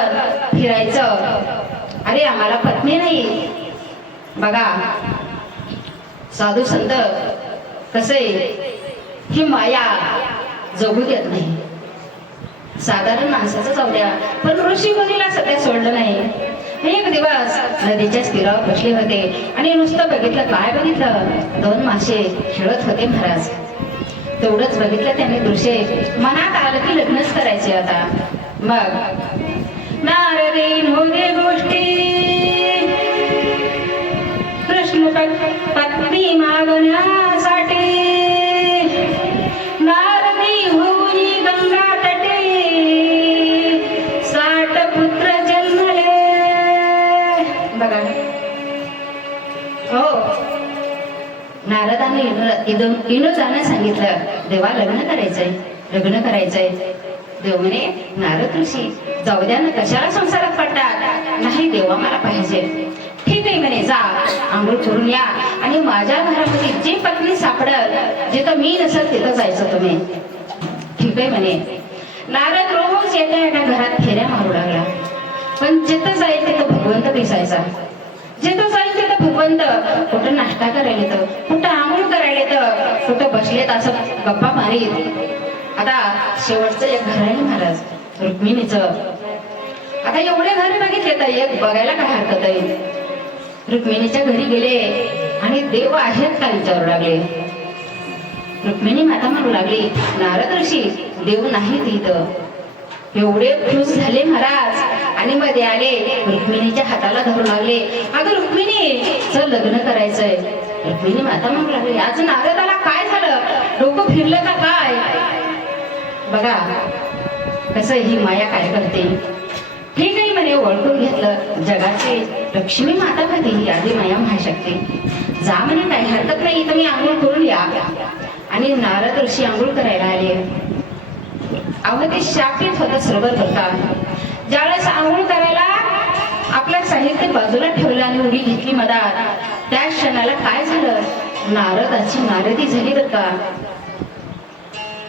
फिरायचं. अरे आम्हाला पत्नी नाही. बघा साधू संत कसे ही माया जगू देत नाही. साधारण माणसाचं जाऊ द्या, पण ऋषी मुनीला सध्या सोडलं नाही. एक दिवस नदीच्या तीरावर बसले होते आणि नुसतं बघितलं. काय बघितलं? 2 मासे खेळत होते महाराज. तेवढंच बघितलं त्याने दृश्य. मनात आलं की लग्नच करायचे आता. मग नारदीन होते गोष्टी, कृष्ण पत्नी मागण्यासाठी, नारदी होई गंगा तटे, 60 पुत्र जन्मले. बघा हो, नारदाने विनोदाने सांगितलं, देवा लग्न करायचंय, लग्न करायचंय. देव म्हणे, नारद ऋषी जाऊ द्या ना, कशाला संसारात पडतात? नाही देवा, मला पाहिजे. ठीक आहे म्हणे, जा आंघोळ करून या आणि माझ्या घरामध्ये जी पत्नी सापडल, जिथं मी नसेल तिथं जायचं तुम्ही. ठीक आहे म्हणे. नारद रोज एका घरात फेऱ्या मारू लागला, पण जिथं जाईल तिथं भगवंत दिसायचा. जिथं जाईल तिथं भगवंत. कुठं नाश्ता करायला येतं, कुठं आंघोळ करायला येतं, कुठं बसलेत असं गप्पा मारीत. आता शेवटचं एक घर आहे महाराज, रुक्मिणीचं. आता एवढे घर बघितले तर एक बघायला काय हरकत आहे? रुक्मिणीच्या घरी गेले आणि देव आहेत का विचारू लागले. रुक्मिणी माता म्हणू लागली, नारद ऋषी देव नाही तिथं. एवढे खुश झाले महाराज आणि मध्ये आले, रुक्मिणीच्या हाताला धरू लागले. अगं रुक्मिणी, चल लग्न करायचंय. रुक्मिणी माता म्हणू लागली, आज नारदाला काय झालं? डोकं फिरलं का काय? बघा कसं ही माया काय करते. ठीक आहे म्हणे, ओळखून घेतलं. जगाची लक्ष्मी माता होती ही आधी माया महाशक्ती. जा म्हणे, काही हरकत नाही, तुम्ही आंघोळ करून या. आणि नारद ऋषी आंघोळ करायला आले. अहो ते शापित होतं सरोवर बघा. ज्यावेळेस आंघोळ करायला आपलं साहित्य बाजूला ठेवलं आणि उडी घेतली मधात, त्या क्षणाला काय झालं? नारदाची नारदी झाली बरं का.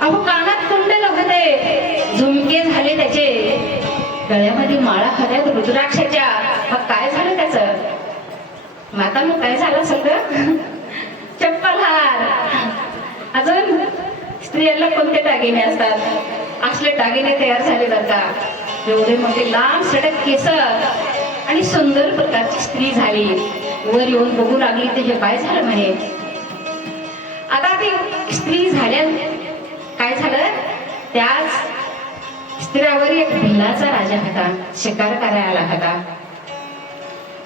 अहो कानात कुंडल होते, झुमके झाले त्याचे, गळ्यामध्ये माळा होत्या रुद्राक्षाच्या. मग काय झालं त्याचं? माता मग काय झालं सगळं? चप्पल हार. अजून स्त्रियांना कोणते दागिने असतात? असले दागिने तयार झाले बरं का. एवढे मोठे लांब सडक केस आणि सुंदर प्रकारची स्त्री झाली. वर येऊन बघू लागली तर हे काय झालं म्हणे. आता ती स्त्री झाल्या काय त्याच स्त्रियावर एक भिलाचा राजा होता, शिकार करायला होता.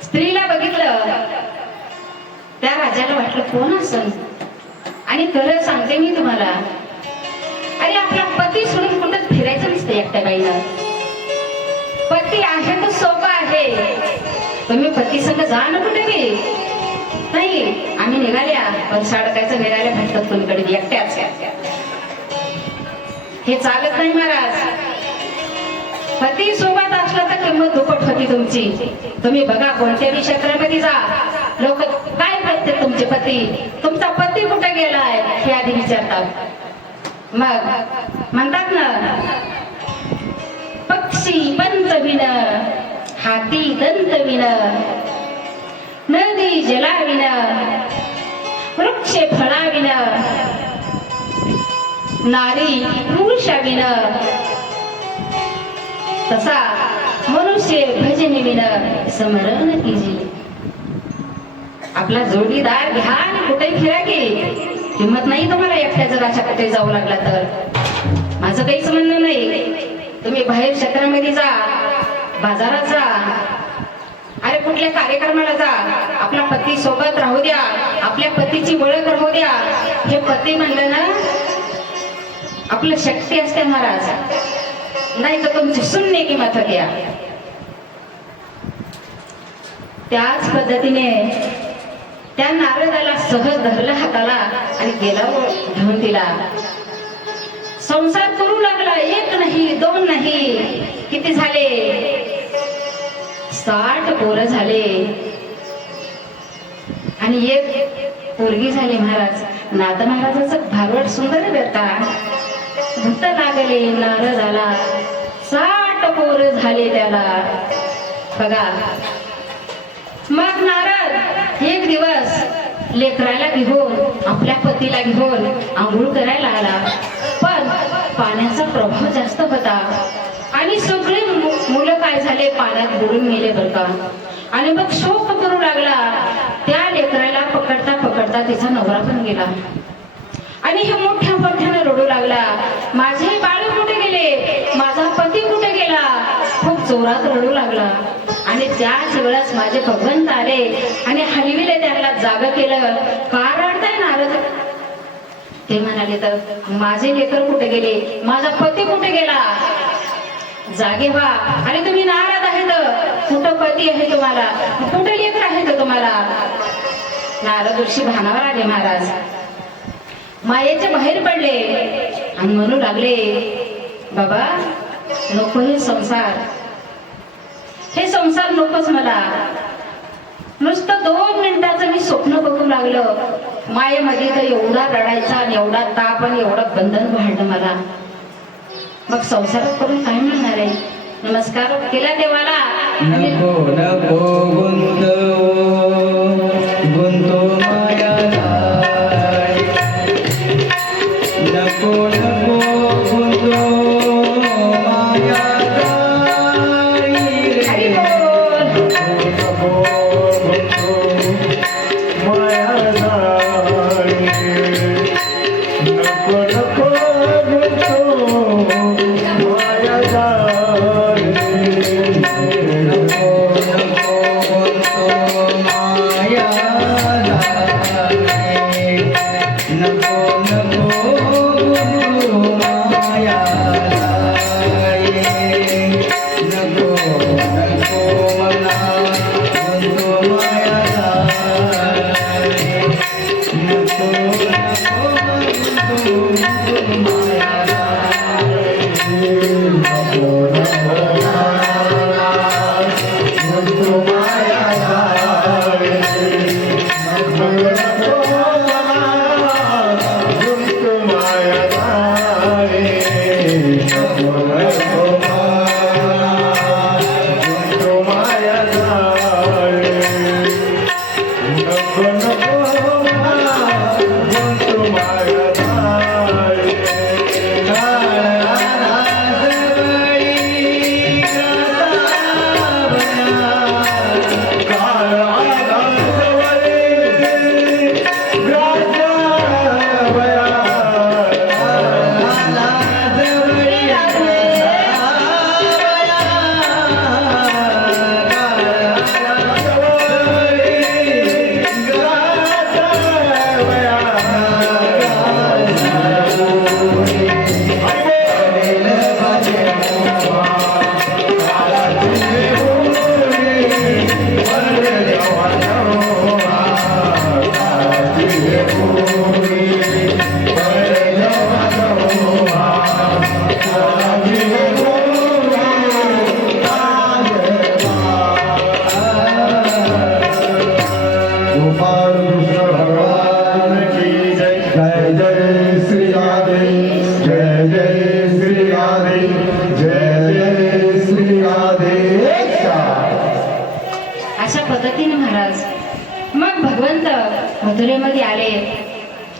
स्त्रीला बघितलं, त्या राजाला वाटलं कोण असेल. आणि खरं सांगते मी तुम्हाला, अरे आपला पती सोडून कुठं फिरायचं नसतं एकट्या बाईला. पती आहे तो सोपा आहे, तुम्ही पती संग जा ना कुठे बी. नाही आम्ही निघाल्या, पण साडकायचं निघायला भेटतात कोणीकडे एकट्याच. हे चालत नाही महाराज. पती सोबत असलं तर किंमत दुप्पट होती तुमची. तुम्ही बघा कोणत्याही क्षेत्रामध्ये जा, लोक काय करतात तुमचे पती, तुमचा पती कुठे गेलाय हे आधी विचारतात. मग म्हणतात ना, पक्षी पंचविन, हाती दंतविन, नदी जलाविन, वृक्ष फळाविन, नारी पुरुषाविन, तसा मनुष्य भजनिविन स्मरण कीजी. आपला जोडीदार घ्या आणि कुठे फिरा की. किंमत नाही तुम्हाला एकट्या जगाच्या कुठे जाऊ लागला तर. माझं काहीच म्हणणं नाही, तुम्ही बाहेर क्षेत्रामध्ये जा, बाजारात जा, अरे कुठल्या कार्यक्रमाला जा, आपला पती सोबत राहू द्या, आपल्या पतीची ओळख राहू द्या. हे पती म्हणलं ना, आपलं शक्ती असते महाराज, नाही तर तुमची शून्य किंमत घ्या. त्याच पद्धतीने त्या नारदाला सहज धरला हाताला आणि गेला घेऊन तिला. संसार करू लागला. एक नाही, दोन नाही, किती झाले, 60 पोरं झाले आणि एक पोरगी झाली महाराज. नाथ महाराजाचं भागवत सुंदर आहे बरं का. भूत लागले नारदाला, 60 पोरं झाले त्याला. बघा, मग नारद एक दिवस लेकराला घेऊन, आपल्या पतीला घेऊन आंघोळ करायला आला. पण पाण्याचा प्रभाव जास्त होता आणि सगळे मुलं काय झाले, पाण्यात बुडून गेले बरं का. आणि मग शोक करू लागला. त्या लेकराला पकडता पकडता तिचा नवरा पण गेला आणि हे मोठ्या मोठ्याने रडू लागला, माझे बाळ कुठे गेले, माझा पती कुठे गेला. खूप जोरात रडू लागला. आणि त्याच वेळेस माझे भगवंत आले आणि हलविले, त्यांना जाग केलं. का रडताय नारद? ते म्हणाले, तर माझे लेकर कुठे गेले, माझा पती कुठे गेला, जागे व्हा. आणि तुम्ही नारद आहेत, कुठं पती आहे तुम्हाला, कुठे लेकर आहेत तुम्हाला. नारद ऋषी भानावर आले महाराज, मायेचे बाहेर पडले आणि म्हणू लागले, बाबा नको हे संसार, हे संसार नकोच मला. नुसतं 2 मिनिटाचं मी स्वप्न बघू लागलं, मायेमध्ये तर एवढा रडायचा आणि एवढा ताप आणि एवढं बंधन वाढलं मला. मग संसारात करून काय मिळणार आहे. नमस्कार केला देवाला. नको नको गुंतो मायाला, नको नको गुंतो मायाला. हरी बोल.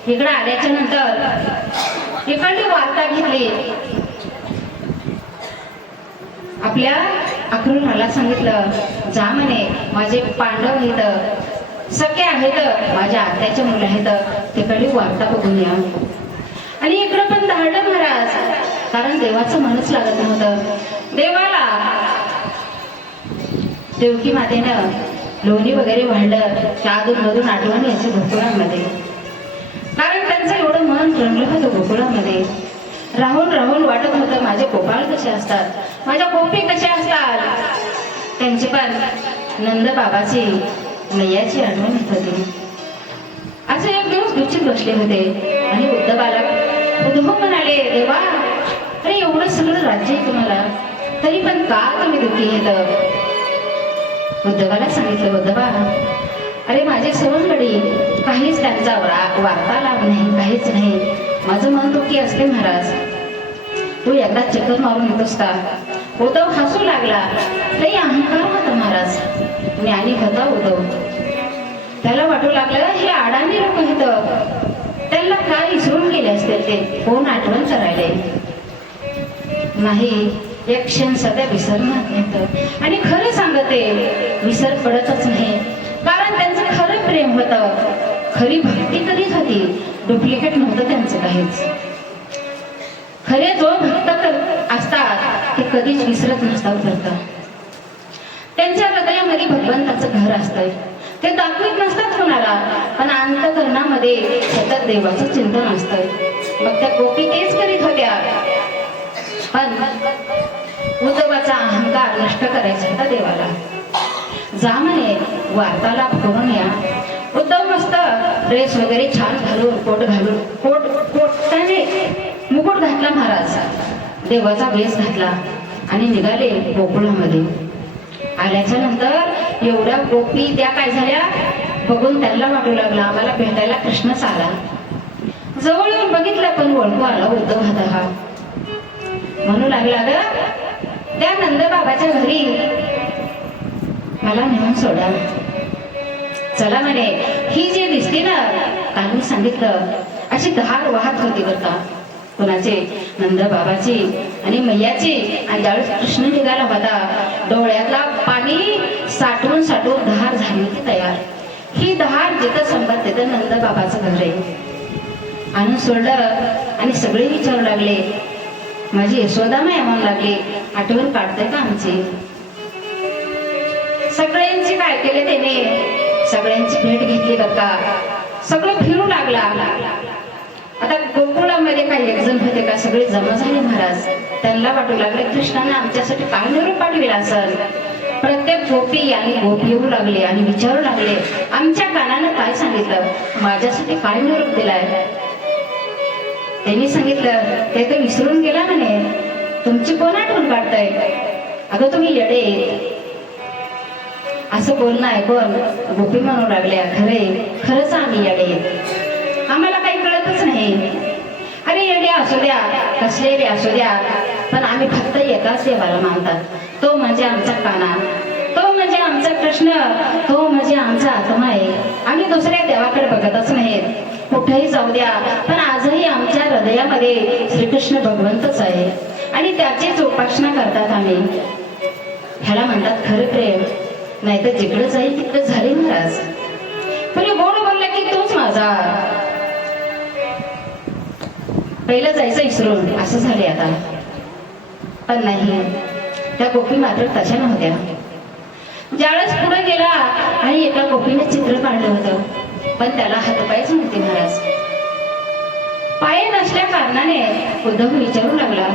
इकडे आल्याच्या नंतर इकडली वार्ता घेतली. आपल्या अक्रूराला सांगितलं, जा म्हणे, माझे पांडव आहेत, सखे आहेत, माझ्या आत्याचे मुलं आहेत, तिकडली वार्ता बघून या. आणि इकडं पण धाडलं महाराज, कारण देवाचं मनच लागत नव्हतं. देवाला देवकी मातेनं लोणी वगैरे वाढलं, त्या अधूनमधून आठवण यायची गोकुळामध्ये, कारण त्यांचं एवढं मन रंगलं होतं गोकुळामध्ये. राहून राहून वाटत होतं माझे गोपाळ कसे असतात, माझ्या गोपी कशा असतात. त्यांची पण नंद बाबाची मैयाची आठवण येत होती. असे एक दिवस दुःखीत बसले होते आणि उद्धव म्हणाले, देवा, अरे एवढं सगळं राज्य आहे तुम्हाला, तरी पण का तुम्ही दुःखी येत? उद्धवाला सांगितलं, उद्धवा, अरे माझे सवंगडी काहीच त्यांचा वार्तालाभ नाही, काहीच नाही. माझं मन दुःखी असते महाराज. तू एकदा चक्कर मारून येतोस का? उद्धव हसू लागला. लई अहंकार होता महाराज, ज्ञानी होता उद्धव. त्याला वाटू लागलं, हे अडाणी लोक आहेत, त्यांना काय विसरून गेले असतील, ते कोण आठवण करायले नाही. एक क्षण सध्या विसरणार नाहीत. आणि खरं सांगते, विसर पडतच नाही, कारण त्यांचं खरं प्रेम होतं, खरी भक्ती कधीच होती, डुप्लिकेट नव्हतं त्यांचं काहीच. खरे जो भक्त असतात ते कधीच विसरत नसतात करता. त्यांच्या हृदयामध्ये भगवंताचं घर असतंय, ते दाखवत नसतात कोणाला, पण अंतःकरणामध्ये सतत देवाचं चिंतन असतंय. मग त्या गोपी तेच करीत होत्या, पण उद्धवाचा अहंकार नष्ट करायचा होता देवाला. जा म्हणे, वार्तालाप करून या. उद्धव मस्त ड्रेस वगैरे छान घालून, कोटाने मुकुट घातला महाराज, देवाचा वेश घातला आणि निघाले गोकुळामध्ये. आल्याच्या नंतर एवढ्या गोपी त्या काय झाल्या बघून त्यांना वाटू लागला, आम्हाला भेटायला कृष्णच आला. जवळ येऊन बघितलं पण ओळखू आला उद्धव हा. म्हणू लागला, ग त्या नंदबाबाच्या घरी मला नेऊन सोडा. चला म्हणे, ही जी दिसते ना, काल मी सांगितलं अशी धार वाहत होती बरं का, कोणाचे? नंदबाबाची आणि मैयाची. आणि ज्यावेळेस कृष्ण निघाला होता, डोळ्यातला पाणी साठवून साठवून धार झाली होती तयार. ही धार जिथं संपत तिथं नंदबाबाचं घर आहे. आणून सोडलं आणि सगळे विचारू लागले, माझी यशोदा माय म्हणू लागली, आठवण काढते का आमची? सगळ्यांची काय केले त्याने, सगळ्यांची भेट घेतली बरं का, सगळं फिरू लागला. आता गोकुळामध्ये काही एक जण होते का, सगळे जमा झाले महाराज. त्यांना वाटू लागले, कृष्णाने आमच्यासाठी काय निरोप पाठविला असेल. प्रत्येक गोपी आणि गोपी येऊ लागले आणि विचारू लागले, आमच्या कानानं काय सांगितलं, माझ्यासाठी काय निरोप दिलाय? त्यांनी सांगितलं, ते तर विसरून गेला म्हणे, तुमची कोण आठवण काढताय? अगं तुम्ही येडे. असं बोलणं ऐकून गोपी म्हणू लागल्या, खरंच आम्ही येडे, आम्हाला काही कळतच नाही. अरे येडे असू द्या, कसले बी असू द्या, पण आम्ही फक्त एकाच देवाला मानतात, तो म्हणजे आमचा काना, तो म्हणजे आमचा कृष्ण, तो म्हणजे आमचा आत्मा आहे. आम्ही दुसऱ्या देवाकडे बघतच नाहीत. कुठेही जाऊ द्या, पण आजही आमच्या हृदयामध्ये श्रीकृष्ण भगवंतच आहे आणि त्याचीच उपासना करतात आम्ही. ह्याला म्हणतात खरं प्रेम. नाहीतर जिकडे जाईल तिकडे झाले महाराज. पहिले गोड बोलला की तोच माझा, पहिलं जायचं विसरून, असं झाले आता. पण नाही, त्या गोपी मात्र तशा नव्हत्या. ज्यावेळेस पुढे गेला आणि एका गोपीने चित्र काढलं होतं, पण त्याला हातपायच नव्हते महाराज. पाय नसल्या कारणाने उद्धव विचारू लागला,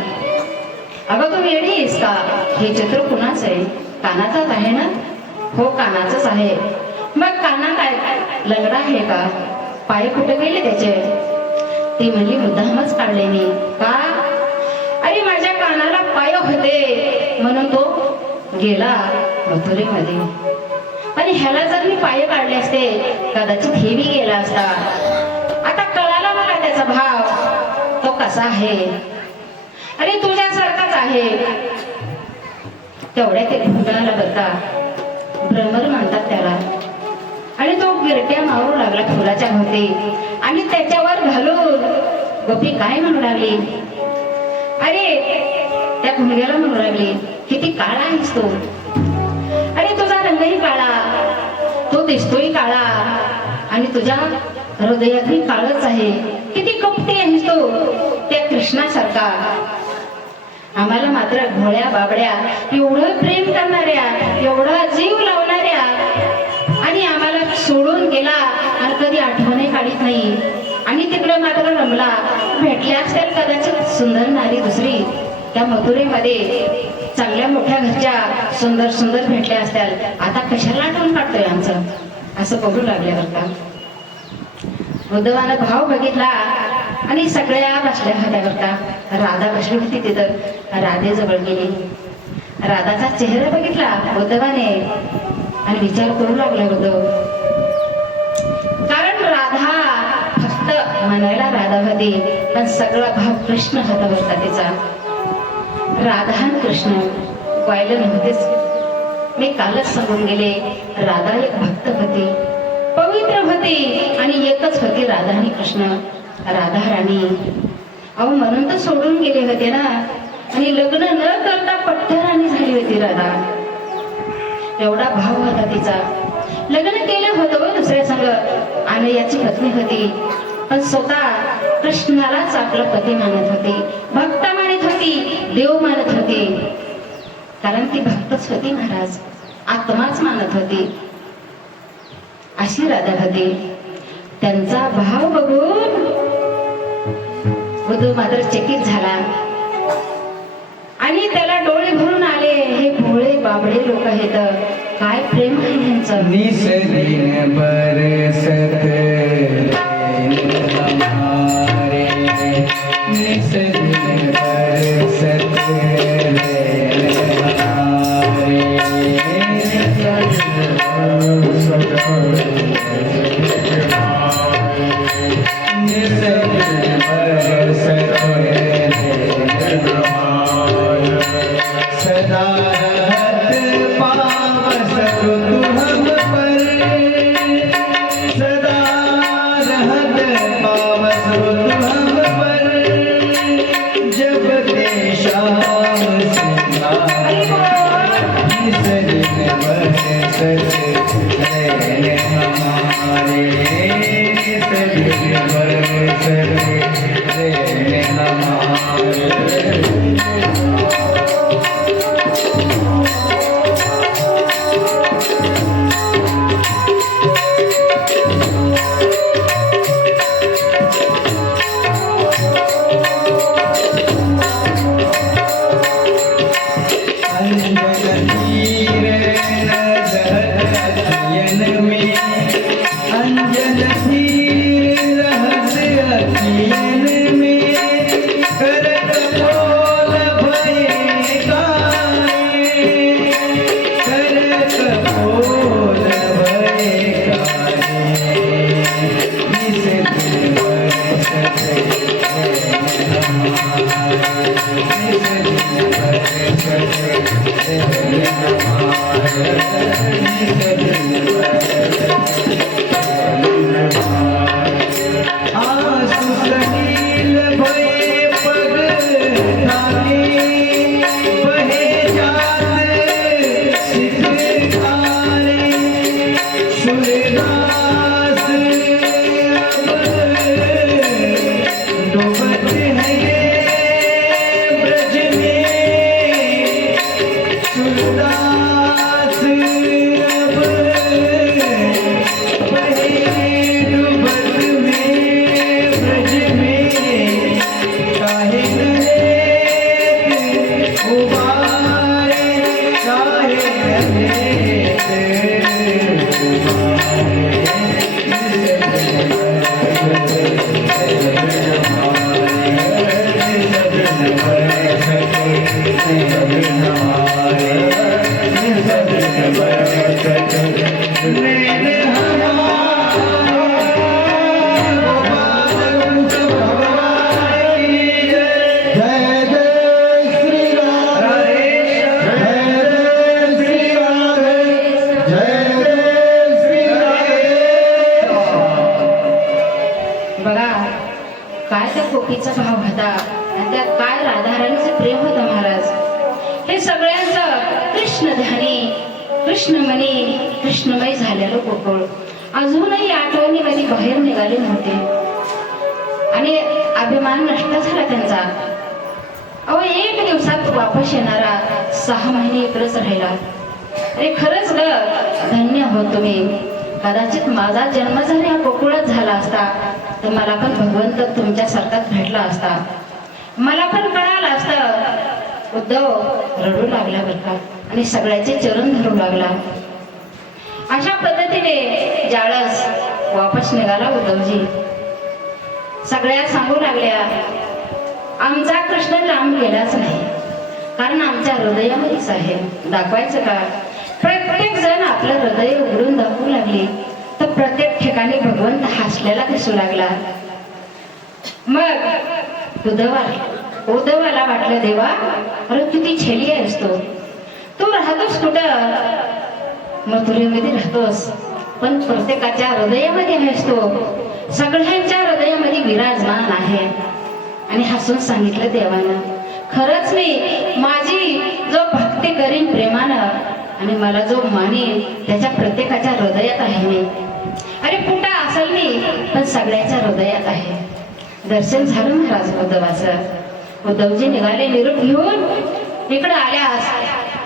अगं तू येडी आहेस का? हे चित्र कुणाच आहे? कानाचाच आहे ना? हो कानाचंच आहे. मग काना काय लंगडा आहे का? पाय कुठे गेले त्याचे? ती म्हणली, मुद्दामच काढले मी. का? अरे माझ्या कानाला पाय होते म्हणून तो गेला मथुरेमध्ये. पण ह्याला जर मी पाय काढले असते कदाचित हे बी गेला असता. आता कळाला मला त्याचा भाव, तो कसा आहे. अरे तुझ्यासारखाच आहे. तेवढ्या ते भूताला बघता, भ्रमर म्हणतात त्याला. आणि तो गिरट्या मारू लागला फुलाच्या भोवती आणि त्याच्यावर घालून गोपी काय म्हणू लागली, अरे त्या भुंग्याला म्हणू लागली, किती काळा आहेस तू, अरे तुझा रंगही काळा, तो दिसतोय काळा आणि तुझ्या हृदयातही काळच आहे, किती कपटी आहेस तू त्या कृष्णासारखा. आम्हाला मात्र भोळ्या बाबड्या एवढं प्रेम करणाऱ्या, एवढा जीव लावणाऱ्या आणि आम्हाला सोडून गेला आणि कधी आठवणी काढीत नाही. आणि तिकडे मात्र रमला, भेटल्या असतील कदाचित सुंदर नारी दुसरी त्या मथुरेमध्ये, चांगल्या मोठ्या घरच्या सुंदर सुंदर भेटल्या असत्याल, आता कशाला आठवण काढतोय आमचं, असं बघू लागल्यावर का. उद्धवानं भाव बघितला आणि सगळ्या बसल्या होत्या बरं का. राधा बसली होती तिथं, राधेजवळ गेली, राधाचा चेहरा बघितला उद्धवाने आणि विचार करू लागला उद्धव. कारण राधा फक्त म्हणायला राधा होती, पण सगळा भाव कृष्ण होता बरं का तिचा. राधा आणि कृष्ण व्हायला नव्हतेच. मी कालच सांगून गेले, राधा एक भक्त होती, पवित्र होती आणि एकच होती राधा आणि कृष्ण, राधा राणी. अहो म्हणून तर सोडून गेले होते ना, आणि लग्न न करता पट्टराणी झाली होती राधा. एवढा भाव होता तिचा. लग्न केलं होतं दुसऱ्या संग, आणि याची पत्नी होती, पण स्वतः कृष्णालाच आपलं पती मानत होती, भक्त मानत होती, देव मानत होती. कारण ती भक्तच होती महाराज, आत्माच मानत होती. अशी राधा होती. त्यांचा भाव बघून उद्धव मात्र चकित झाला आणि त्याला डोळे भरून आले. हे भोळे बाबडे लोक आहेत, काय प्रेम आहे यांचं. निस दिन बरसत हमारे, निस दिन बरसत सदा रहत पावस ऋतु हम पर, सदा रहत पावस ऋतु हम पर, जब ते श्याम सिंगार, निस दिन बरसत नैन हमारे, निस दिन बरसत नैन हमारे. सूरदास अब होता आणि त्यात काय राधाराणीचं प्रेम होतं महाराज. हे सगळ्यांचं कृष्ण ध्यानी, कृष्णमणी, कृष्णमय झालेलं गोकुळ अजूनही आठवणीमध्ये बाहेर निघाले नव्हते आणि अभिमान नष्ट झाला त्यांचा. अहो, एक दिवसात वापस येणारा 6 महिने इकडेच राहिला. अरे खरंच ग, धन्य हो तुम्ही. कदाचित माझा जन्म जर या गोकुळात झाला असता तर मला पण भगवंत तुमच्यासारखाच भेटला असता, मला पण कळालं असतं. उद्धव रडू लागला बरं का आणि सगळ्याचे चरण धरू लागला. अशा पद्धतीने ज्यावेळेस वापस निघाला उद्धवजी, सगळ्या सांगू लागल्या आमचा कृष्ण लांब गेलाच नाही, कारण आमच्या हृदयामध्येच आहे. दाखवायचं का? प्रत्येक जण आपलं हृदय उघडून दाखवू लागली तर प्रत्येक ठिकाणी भगवंत हसलेला दिसू लागला. मग उद्धवाला वाटलं देवा, अरे किती छेली आहेस तू राहतोस कुठं? मथुरेमध्ये राहतोस, पण प्रत्येकाच्या हृदयामध्ये आहेस तू, सगळ्यांच्या हृदयामध्ये विराजमान आहे. आणि हसून सांगितलं देवानं, खरंच मी माझी जो भक्ती करीन प्रेमानं आणि मला जो मानेन त्याच्या प्रत्येकाच्या हृदयात आहे मी. अरे कुठं असेल मी, पण सगळ्याच्या हृदयात आहे. दर्शन झालं महाराज उद्धवाचं. उद्धवजी निघाले निरोप घेऊन. इकडं आल्यास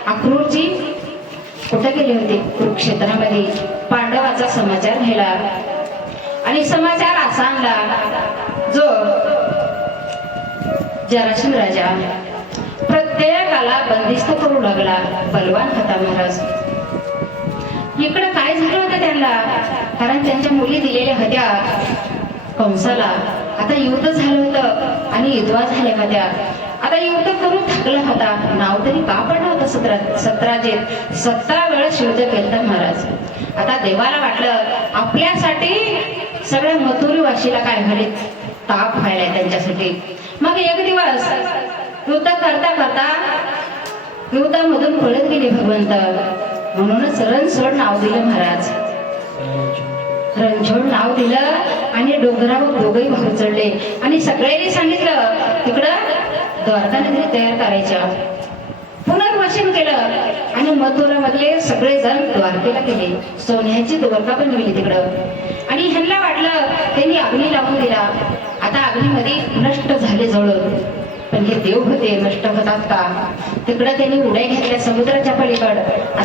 अक्रूरजी कुठे गेले होते? कुरुक्षेत्रामध्ये पांडवाचा समाचार घ्यायला. आणि समाचार असा आणला जो जरासंध राजा प्रत्येकाला बंदिस्त करू लागला. बलवान होता महाराज. इकडं काय झालं होतं त्यांना? कारण त्यांच्या मुली दिलेल्या होत्या कंसाला. आता युद्ध झालं होतं आणि विधवा झाल्या होत्या. आता युद्ध करून थकला होता. नाव तरी का पडलं होतं सत्राजित. 17 वेळेस युद्ध केलं महाराज. आता देवाला वाटलं आपल्यासाठी सगळ्या मथुरीवाशीला काय झाले ताप व्हायला त्यांच्यासाठी. मग एक दिवस युद्ध करता करता युद्धामधून पळत गेले भगवंत. म्हणूनच रणछोड नाव दिलं महाराज. रणछोड नाव दिलं आणि डोंगरावर दोघही भाऊ चढले आणि सगळ्यांनी सांगितलं तिकडं द्वारका नगरी तयार करायच्या. पुनर्वसन केलं आणि मथुरामधले सगळे जण द्वारकेला गेले. सोन्याची द्वारका बनवली तिकडं. आणि ह्यांना वाटलं त्यांनी अग्नी लावून दिला. आता अग्नीमध्ये नष्ट झाले जळून. पण हे देव होते, नष्ट होतात का? तिकडं त्यांनी उड्या घेतल्या समुद्राच्या पलीकड.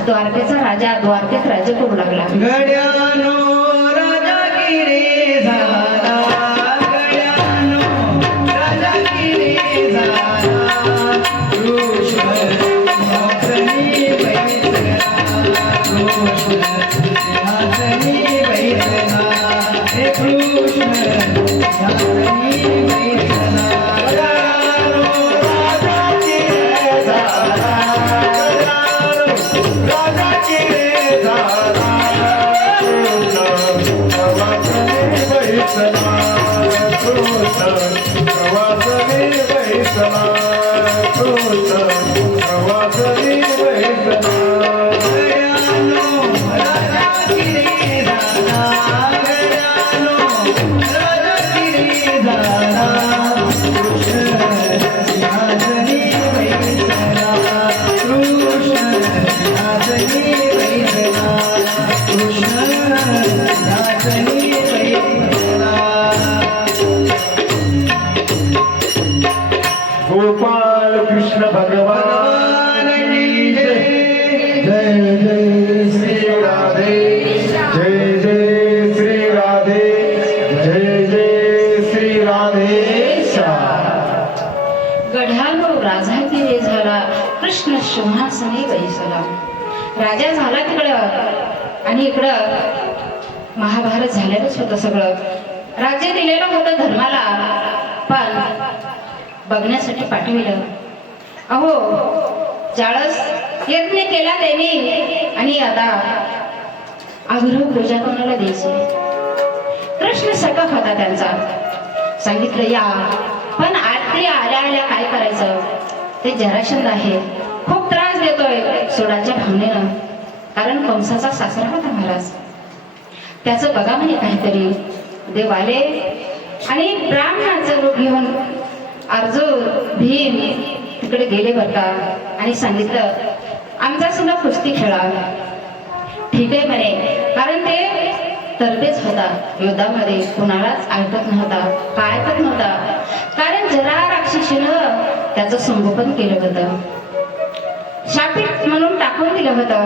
द्वारकेचा राजा द्वारकेत राज्य करू लागला. गड्यानो राजा की रे झाला, गड्यानो राजा की रे झाला, कृष्ण सिंहासनी बैठला, कृष्ण सिंहासनी बैठला, हे कृष्ण सिंहासनी बैठला. गोपाल कृष्ण भगवान की जय. जय जय श्री राधे, जय जय श्री राधे, जय जय श्री राधेश्याम. गढ्यालो राजा की झाला, कृष्ण सिंहासनी बैसला. राजा झाला तिकडं आणि इकडं महाभारत झालेलंच होतं सगळं. राज्य दिलेलं होतं धर्माला, पण बघण्यासाठी पाठविलं. अहो, ज्यावेळेस यज्ञ केला त्यांनी आणि आता आग्रह पूजा कोणाला द्यायची? कृष्ण सकफ होता त्यांचा. सांगितलं या, पण आरती आल्या आल्या काय करायचं? ते जरासंध आहे, खूप त्रास देतोय सोडाच्या भावनेनं. कारण कंसाचा सासरा होता महाराज. त्याचं बघा म्हणे काहीतरी. देव आले आणि ब्राह्मणाचं रूप घेऊन अर्जुन भीम तिकडे गेले बरं का आणि सांगितलं आमचा सुद्धा कुस्ती खेळा. ठीक आहे म्हणे, कारण ते तरबेज होता युद्धामध्ये, कुणालाच ऐकत नव्हता. काय ऐकत नव्हता? कारण जरा राक्षसीनं त्याचं संगोपन केलं होतं, शापित म्हणून टाकून दिलं होतं.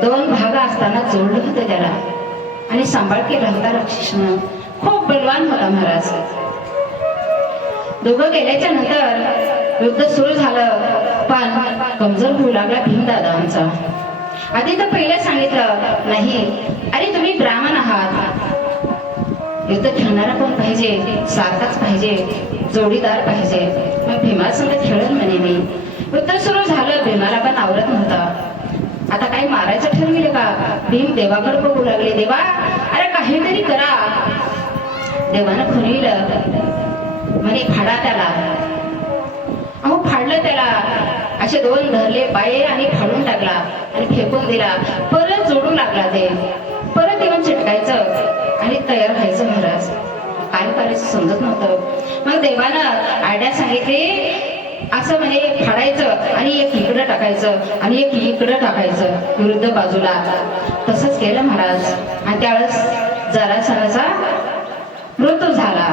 2 भाग असताना जोडलं होतं त्याला आणि सांभाळ केला होता राक्षसीनं. खूप बलवान होता महाराज. दोघं गेल्याच्या नंतर युद्ध सुरू झालं, पण कमजोर होऊ लागला भीमदादा आमचा. आधी तर पहिलं सांगितलं नाही, अरे तुम्ही ब्राह्मण आहात, युद्ध खेळणारा कोण पाहिजे, सारखाच पाहिजे, जोडीदार पाहिजे. मग भीमासंग खेळत म्हणे मी. युद्ध सुरू झालं, भीमाला पण आवरत नव्हता. आता काही मारायचं ठरविलं का? भीम देवाकडे बघू लागले, देवा अरे काहीतरी करा. देवानं खुरविलं म्हणे फाडा त्याला. अहो फाडलं त्याला, असे 2 धरले पाये आणि फाडून टाकला आणि फेकून दिला. परत जोडू लागला ते, परत येऊन चिटकायचं आणि तयार व्हायचं महाराज. काय करायचं समजत नव्हतं. मग देवानं आयडिया सांगितली, असं म्हणे फाडायचं आणि एक इकडं टाकायचं आणि एक इकडं टाकायचं विरुद्ध बाजूला. तसंच केलं महाराज आणि त्यावेळेस जरासंधाचा मृत्यू झाला.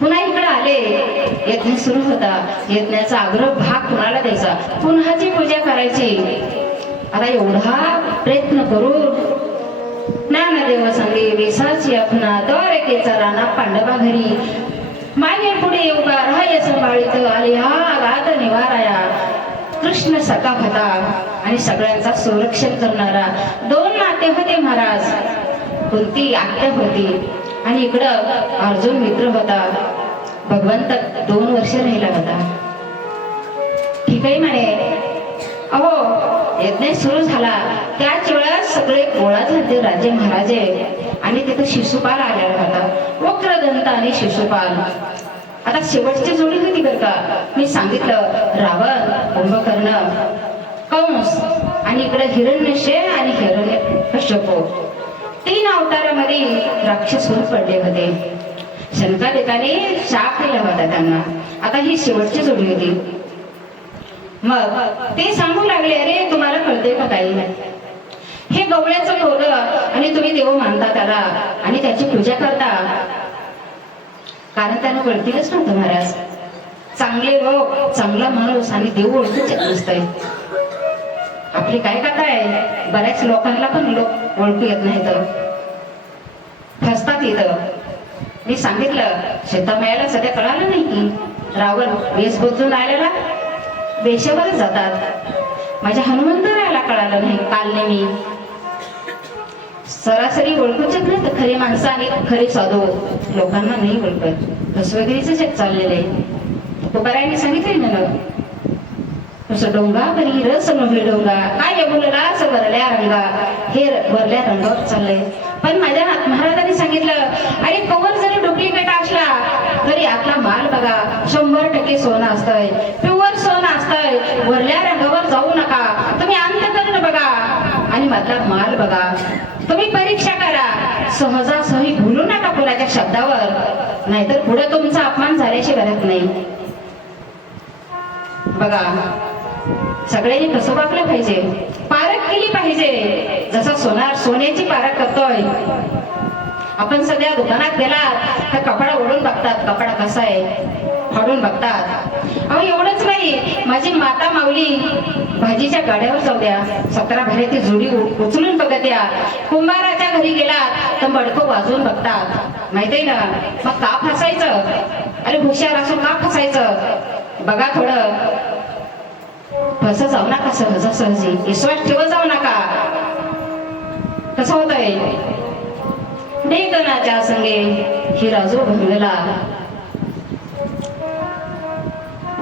पुन्हा इकडे आले, यज्ञ सुरू होता. यज्ञाचा आग्रह भाग कुणाला द्यायचा, पुन्हाची पूजा करायची. आता एवढा प्रयत्न करून ज्ञानदेव सांगे विसाची अपना द्वारकेचा राणा पांडवा घरी. मागे पुढे उभा राहाय संभाळीत आली हा गात निवाराया. कृष्ण सखा होता आणि सगळ्यांचा संरक्षण करणारा. 2 नाते होते महाराज, कुंती आत्या होती आणि इकडं अर्जुन मित्र होता. भगवंत 2 वर्ष राहिला होता. ठीक आहे म्हणे. अहो यज्ञ सुरू झाला, त्याच वेळेस सगळे गोळा झाले राजे महाराजे आणि तिथं शिशुपाल आलेला होता. वक्रदंत आणि शिशुपाल. आता शेवटची जोडी होती बरं का. मी सांगितलं रावण, कुंभकर्ण, कंस आणि इकडे हिरण्यशे आणि हिरण्यकश्यप 3 अवतारामध्ये राक्षस होऊन पडले होते. शंकराने शाप दिला होता त्यांना. आता ही शेवटची जोडी होती. मग ते सांगू लागले, अरे तुम्हाला कळते का काही, हे गवळ्याचं पोरं आणि तुम्ही देव मानता त्याला आणि त्याची पूजा करता. कारण त्यांना कळतीलच नव्हतं महाराज. चांगले लोक, चांगला माणूस आणि देव ओळखूच येत नसतंय. आपली काय कथा आहे, बऱ्याच लोकांना पण लोक ओळखू येत नाही तर फसतात इथं. मी सांगितलं सीतामायाला सध्या कळालं नाही की रावण वेश बदलून आलेला वेशावरच जातात. माझ्या हनुमंतरायाला कळालं नाही. काल मी सरासरी ओळखूच नाही तर खरी माणसं आणि खरी साधू लोकांना नाही ओळखत. फसवेगिरीचं जग चाललेलं आहे. तुकारायांनी सांगितलं ना, तसं डोंगा करी रस नव्हे डोंगा काय बोलला असं वरल्या रंगा. हे वरल्या रंगावर चाललंय. पण माझ्या महाराजांनी सांगितलं, अरे कवर जरी डुप्लिकेट असला तरी आपला माल बघा 100% सोनं असतंय, प्युअर सोनं असतंय. वरल्या रंगावर जाऊ नका, तुम्ही अंतकरण बघा आणि मधला माल बघा. तुम्ही परीक्षा करा, सहजासहजी भुलू नका कोणाच्या शब्दावर, नाहीतर पुढे तुमचा अपमान झाल्याशी गरज नाही. बघा सगळ्यांनी कसं वागलं पाहिजे, पारख केली पाहिजे. जसा सोन्याची पारख करतोय आपण. सध्या दुकानात गेलात तर कपडा ओढून बघतात, कपडा कसा आहे फाडून बघतात. अहो एवढंच नाही, माझी माता माऊली भाजीच्या गाड्यावर जाऊ द्या, 17 भऱ्याची जोडी उचलून बघत या. कुंभाराच्या घरी गेलात तर मडकं वाजवून बघतात, माहितीये ना. मग का फसायचं, अरे हुशार असून का फसायचं. बघा थोडं फस जाऊ नका सहजासहजी, विश्वास ठेवत जाऊ नका. कसं होतंय, डेकनाच्या संगे ही राजू भंगला,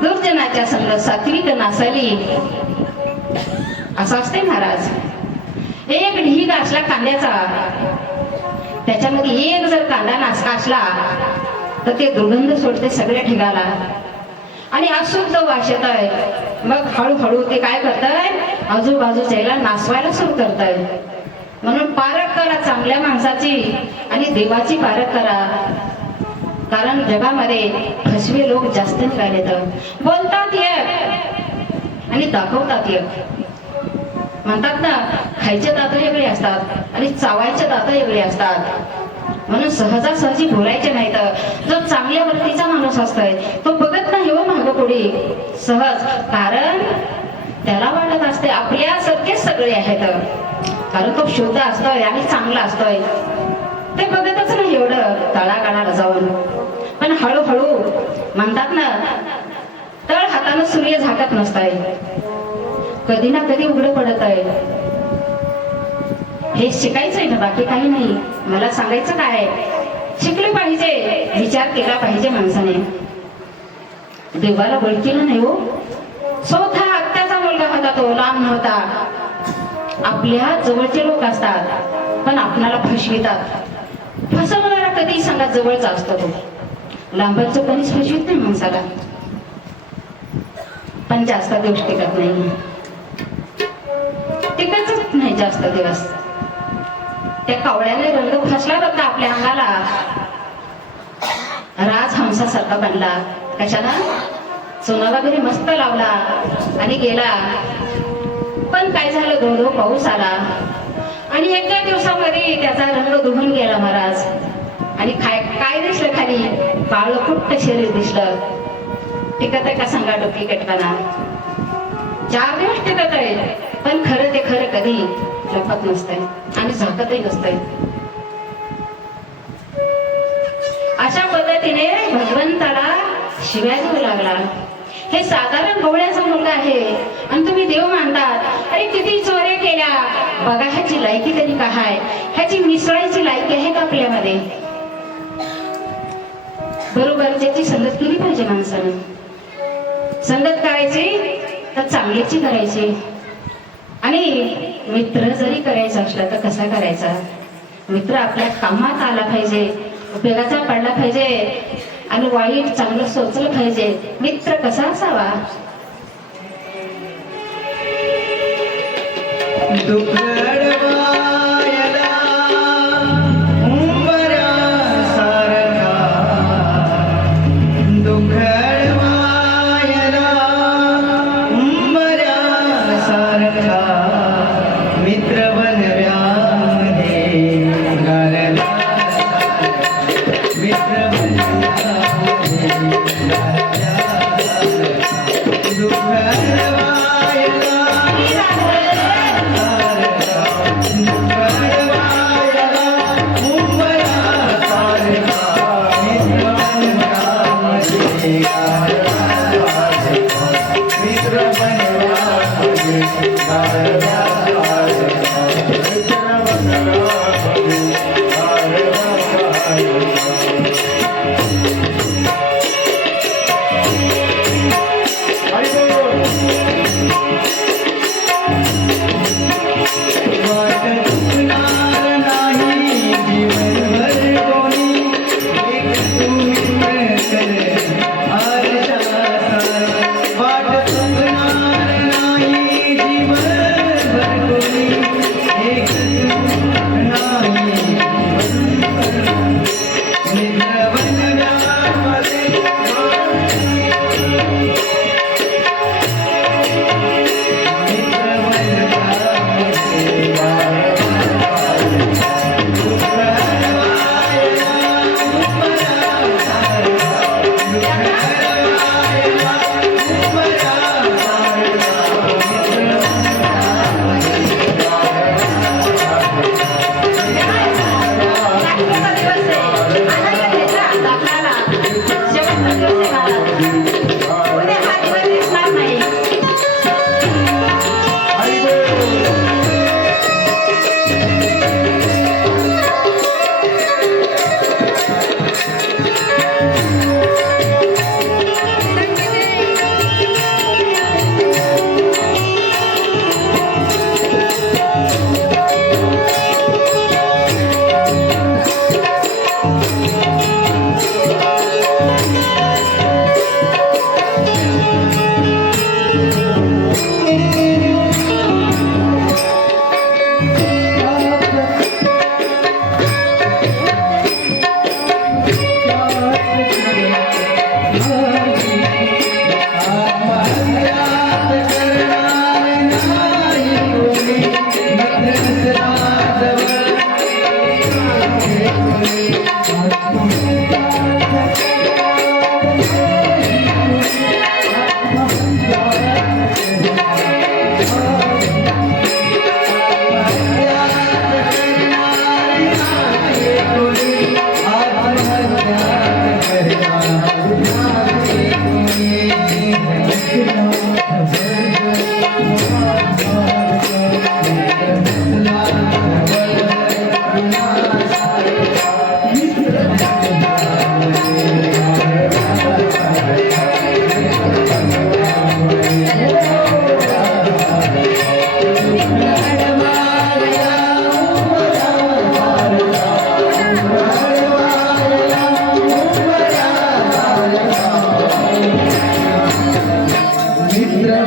दुर्जनाच्या संग सात्विक नासाली. असं असते महाराज. एक ढीग असला कांद्याचा, त्याच्यामध्ये एक जर कांदा नासका असला तर ते दुर्गंध सोडते सगळ्या ठिकाला आणि अशुद्ध वास येतोय. मग हळूहळू ते काय करताय, आजूबाजूच्याला नासवायला सुरू करताय. म्हणून पारख करा चांगल्या माणसाची आणि देवाची पारख करा. कारण जगामध्ये फसवे लोक जास्त निघाले तर बोलतात एक आणि दाखवतात एक. म्हणतात ना, खायचे दात वेगळे असतात आणि चावायचे दात वेगळे असतात. म्हणून सहजासहजी बोलायचे नाही. तर जो चांगल्या वृत्तीचा माणूस असतोय तो बघत नाही हो मागं पुढे सहज, कारण त्याला वाटत असते आपल्यासारखेच सगळे आहेत, कारण तो शुद्ध असतोय आणि चांगला असतोय. ते बघतच नाही एवढं तळागाळाला जाऊन. पण हळूहळू म्हणतात ना, तळ हातानं सूर्य झाकत नसतंय, कधी ना कधी उघडं पडत आहे. हे शिकायचंय ना, बाकी काही नाही. मला सांगायचं काय, शिकले पाहिजे, विचार केला पाहिजे माणसाने. देवाला ओळखीलं नाही हो. स्वतः आत्याचा मुलगा होता, तो लांब नव्हता. आपल्या जवळचे लोक असतात पण आपणाला फसवितात. फसवणारा कधी सांगा जवळचा असतो तो, लांबचं कधीच फसवित नाही माणसाला. पण जास्त दिवस टिकत नाही, टिकतच नाही जास्त दिवस. त्या कावळ्याने रंग फसला होता आपल्या अंगाला, राजहंसासारखा बनला. कशाला? सोना वगैरे मस्त लावला आणि गेला. पण काय झालं, धो धो पाऊस आला आणि एका दिवसामध्ये त्याचा रंग धुवून गेला महाराज. आणि काय दिसलं खाली? काळकुट्ट शरीर दिसलं. टिकत आहे का सांगा डोकी कटकाना? 4 दिवस टिकत आहे, पण खरं ते खरं कधी लपत नसतंय आणि झाकतही नसतंय. अशा पद्धतीने भगवंताला शिव्या देऊ लागला. हे साधारण गवळ्याचा मुलगा आहे आणि तुम्ही देव मानतात. अरे किती चोऱ्या केल्या, बघा ह्याची लायकी तरी काय आहे, ह्याची मिसळायची लायकी आहे का आपल्यामध्ये? बरोबर ज्याची संगत केली पाहिजे माणसाने. संगत करायची तर चांगलीची करायची. आणि मित्र जरी करायचा असला तर कसा करायचा? मित्र आपल्या कामात आला पाहिजे, उपयोगाचा पडला पाहिजे आणि वाईट चांगलं सोचलं पाहिजे. मित्र कसा असावा? दुखडवायला उंबऱ्यासारखा, दुखडवायला उंबऱ्यासारखा मित्र बनव्यामध्ये घालला. मित्र बनव्यामध्ये दुखडवायला मित्र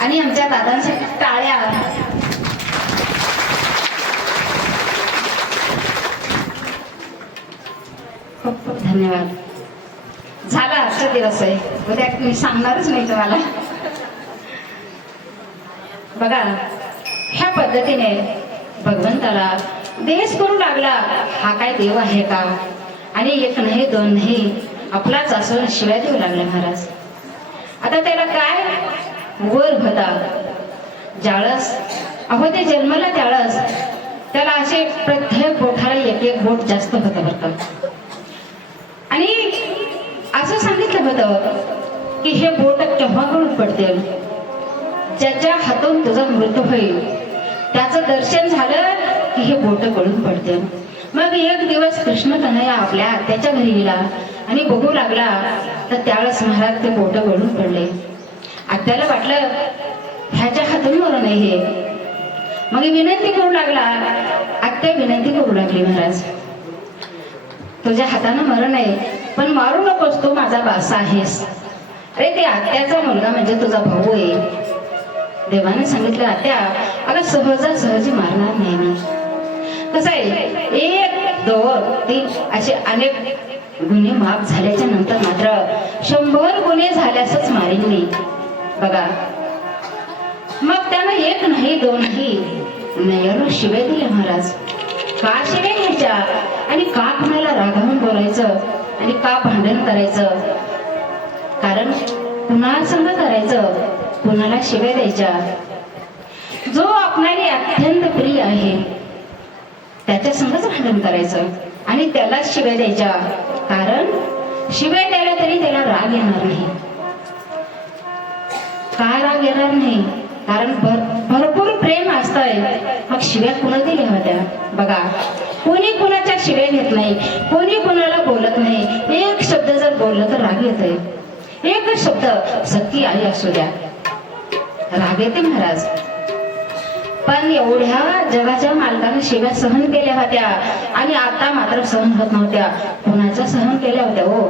आणि आमच्या दादांसाठी टाळ्या. खूप खूप धन्यवाद. झाला आजचा दिवस आहे, उद्या मी सांगणारच नाही तुम्हाला. बघा, ह्या पद्धतीने भगवंताला देश करू लागला. हा काय देव आहे का? आणि एक नाही दोन नाही, आपलाच असून शिवाय देऊ लागला महाराज. आता त्याला काय वर होता जाळस, अहो ते जन्मला त्याळस, त्याला असे प्रत्येक बोटाला एक एक बोट जास्त होतं बरं. आणि असं सांगितलं होतं की हे बोट केव्हा गळून पडते, ज्याच्या हातून तुझा मृत्यू होईल त्याचं दर्शन झालं की हे बोट गळून पडते. मग एक दिवस कृष्ण कन्हैया आपल्या आत्याच्या घरी गेला आणि बघू लागला तर त्यावेळेस महाराज ते बोट गळून पडले. आत्याला वाटलं ह्याच्या हातून मरू नये, मग विनंती करू लागला. आत्या विनंती करू लागली, महाराज तुझ्या हातानं मरण आहे, पण मारू नकोस, तू माझा बासा आहेस. अरे ते आत्याचा मुलगा म्हणजे तुझा भाऊ आहे. देवाने सांगितलं, आत्या अगं सहजासहजी मारणार नाही मी. कसं आहे, 1 2 3 असे अनेक गुन्हे माफ झाल्याच्या नंतर मात्र 100 गुन्हे झाल्यासच मारेन मी. बघा, मग त्यानं 1 नाही 2 नाही नयाला शिव्या दिल्या. महाराज का शिव्या घ्यायच्या आणि का कुणाला रागावून बोलायचं आणि का भांडण करायचं? कारण कुणाला संग करायचं, कुणाला शिव्या द्यायच्या. जो आपल्याला अत्यंत प्रिय आहे त्याच्या संगच भांडण करायचं आणि त्यालाच शिव्या द्यायच्या. कारण शिव्या द्यायला तरी त्याला राग येणार नाही. का राग येणार नाही? कारण भरपूर प्रेम असतंय. मग शिव्या कुणा दिल्या होत्या? बघा, कोणी कुणाच्या शिव्या घेत नाही, कोणी कुणाला बोलत नाही. एक शब्द जर बोललं तर राग येतोय. एक शब्द, सती आई असू द्या, राग येते महाराज. पण एवढ्या जगाच्या मालकाने शिव्या सहन केल्या होत्या आणि आता मात्र सहन होत नव्हत्या. कुणाच्या सहन केल्या होत्या हो?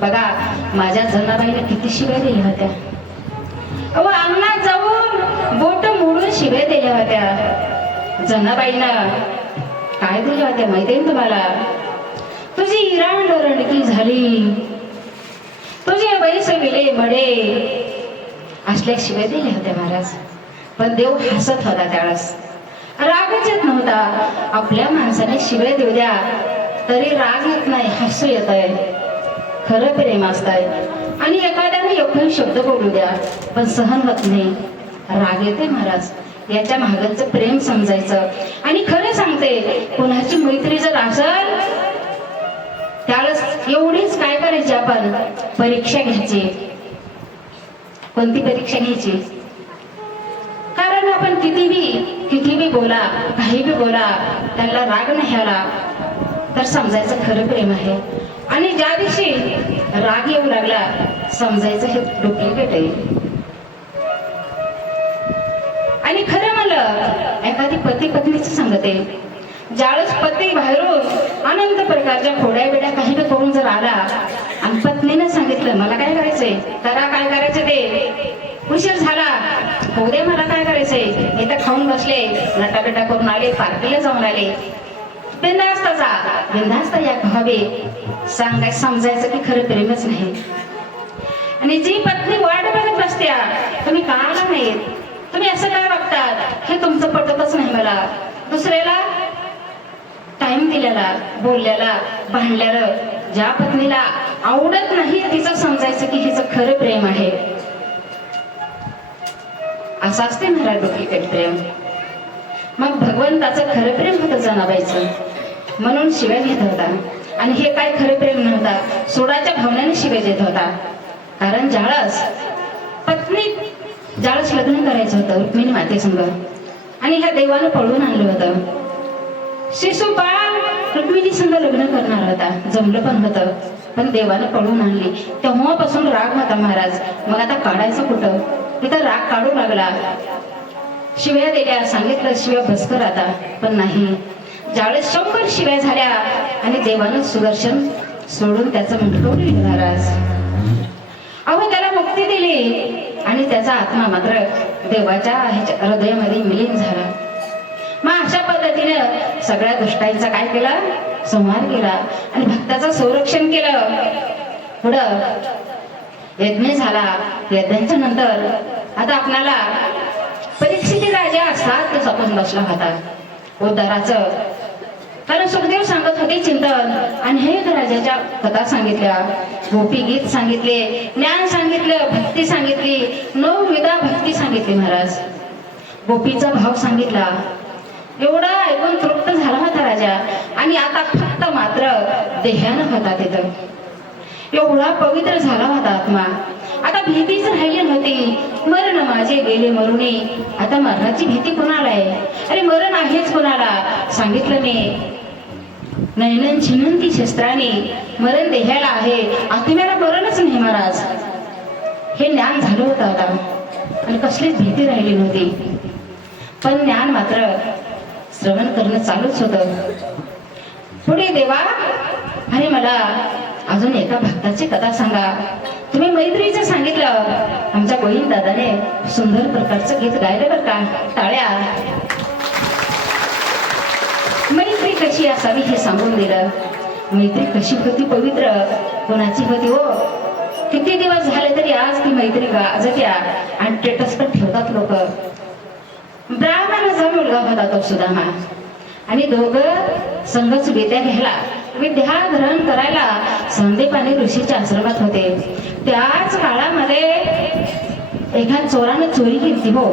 बघा, माझ्या जनाबाईने किती शिव्या दिल्या होत्या. अंगणात जाऊन बोट मोडून शिव्या दिल्या होत्या. जनाबाईनं काय दिल्या होत्या माहिती आहे तुम्हाला? तुझी इराण रडकी झाली, तुझे बैस विले मडे, असल्या शिव्या दिल्या होत्या महाराज. पण देव हसत होता त्यावेळेस, रागच येत नव्हता. आपल्या माणसाने शिव्या देऊ द्या तरी राग येत नाही, हसू येत आहे. खरं प्रेम असतंय. आणि एखाद्याने एकही शब्द बोलू द्या पण सहन होत नाही, राग येते महाराज. याच्या मागचं प्रेम समजायचं. आणि खरं सांगते, कोणाची मैत्री जर असेल त्यावेळेस एवढीच काय करायची, आपण परीक्षा घ्यायची. कोणती परीक्षा घ्यायची? कारण आपण किती बी बोला, काही बी बोला, त्याला राग नाही आला तर समजायचं खरं प्रेम आहे. आणि ज्या दिवशी राग येऊ लागला समजायचं हे डुप्लिकेट आहे. आणि खरं म्हणलं, एखादी पती पत्नीच सांगते, ज्यावेळेस पती बाहेरून अनंत प्रकारच्या खोड्या बिड्या काही करून जर आला आणि पत्नीने सांगितलं मला काय करायचंय, करा काय करायचं ते, उशीर झाला होऊ दे, मला काय करायचंय, इथं खाऊन बसले, नटाबिटा करून आले, पार्टीला जाऊन आले, बिनधास्त जा, बिनधास्त या भावे समजायचं की खरं प्रेमच नाही. आणि जी पत्नी वाट बघत बसत्या, तुम्ही का आला नाहीत, तुम्ही असं काय बघतात, हे तुमचं पटतच नाही मला. दुसऱ्याला टाइम दिलेला, बोलल्याला, भांडल्याला ज्या पत्नीला आवडत नाही तिचं समजायचं की हिचं खरं प्रेम आहे. असं असते महाराज डुप्लिकेट प्रेम. मग भगवंताचं खरं प्रेम होतं जनाबाईचं, म्हणून शिव्या घेत होता. आणि हे काय खरं प्रेम नव्हता, सोडाच्या भावनेने शिव्या देत होता. कारण ज्यावेळेस लग्न करायचं होतं रुक्मिणी मातेसंग आणि ह्या देवानं पळून आणलं होतं. शिशुपाल रुक्मिणी संग लग्न करणार होता, जमलं पण होतं, पण देवानं पळून आणली. तेव्हापासून राग होता महाराज. मग आता काढायचं कुठं? तिथं राग काढू लागला. शिव्या दिल्या, सांगितलं शिव्या बसकर आता, पण नाही. ज्यावेळेस 100 शिव्या झाल्या आणि देवानं सुदर्शन सोडून त्याचं मुंडकं दिलं महाराज. अहो त्याला मुक्ती दिली आणि त्याचा आत्मा मात्र देवाच्या हृदयामध्ये विलीन झाला. मग अशा पद्धतीने सगळ्या दुष्टांचा काय केला, संहार केला आणि भक्ताचं संरक्षण केलं. पुढं यज्ञ झाला. यज्ञाच्या नंतर आता आपल्याला परीक्षित राजा सात सपून बसला होता उद्धाराचं. कारण सुखदेव सांगत होते चिंतन, अनेक राजाच्या कथा सांगितल्या, गोपी गीत सांगितले, ज्ञान सांगितलं, भक्ती सांगितली, 9 विधा भक्ती सांगितली महाराज. गोपीचा भाव सांगितला. एवढा ऐकून तृप्त झाला होता राजा. आणि आता फक्त मात्र देहानं होता तिथं. एवढा पवित्र झाला होता आत्मा. आता भीतीच राहिली नव्हती. मरण माझे गेले मरुणी, आता मरणाची भीती कोणाला आहे? अरे मरण आहेच कोणाला? सांगितलं मी, नयन छिनंती शस्त्राने, मरण देहायला आहे, आत्म्याला मरणच नाही महाराज. हे ज्ञान झालं होतं आता. आणि कसलीच भीती राहिली नव्हती. पण ज्ञान मात्र श्रवण करणं चालूच होतं. पुढे देवा, अरे मला अजून एका भक्ताची कथा सांगा. तुम्ही मैत्रीचं सांगितलं, आमच्या गोविंद दादाने सुंदर प्रकारचं गीत गायलं बरं का. टाळ्या. मैत्री कशी असावी हे सांगून दिलं. मैत्री कशी होती पवित्र, कोणाची होती हो. किती दिवस झाले तरी आज ती मैत्री गाजत्या आणि स्टेटस पण ठेवतात लोक. ब्राह्मणाचा मुलगा होता तो सुदामा, आणि दोघं संघच विद्या घ्यायला, विद्या ग्रहण करायला संदीपानी ऋषीच्या आश्रमात होते. त्याच काळामध्ये एका चोरानं चोरी केली हो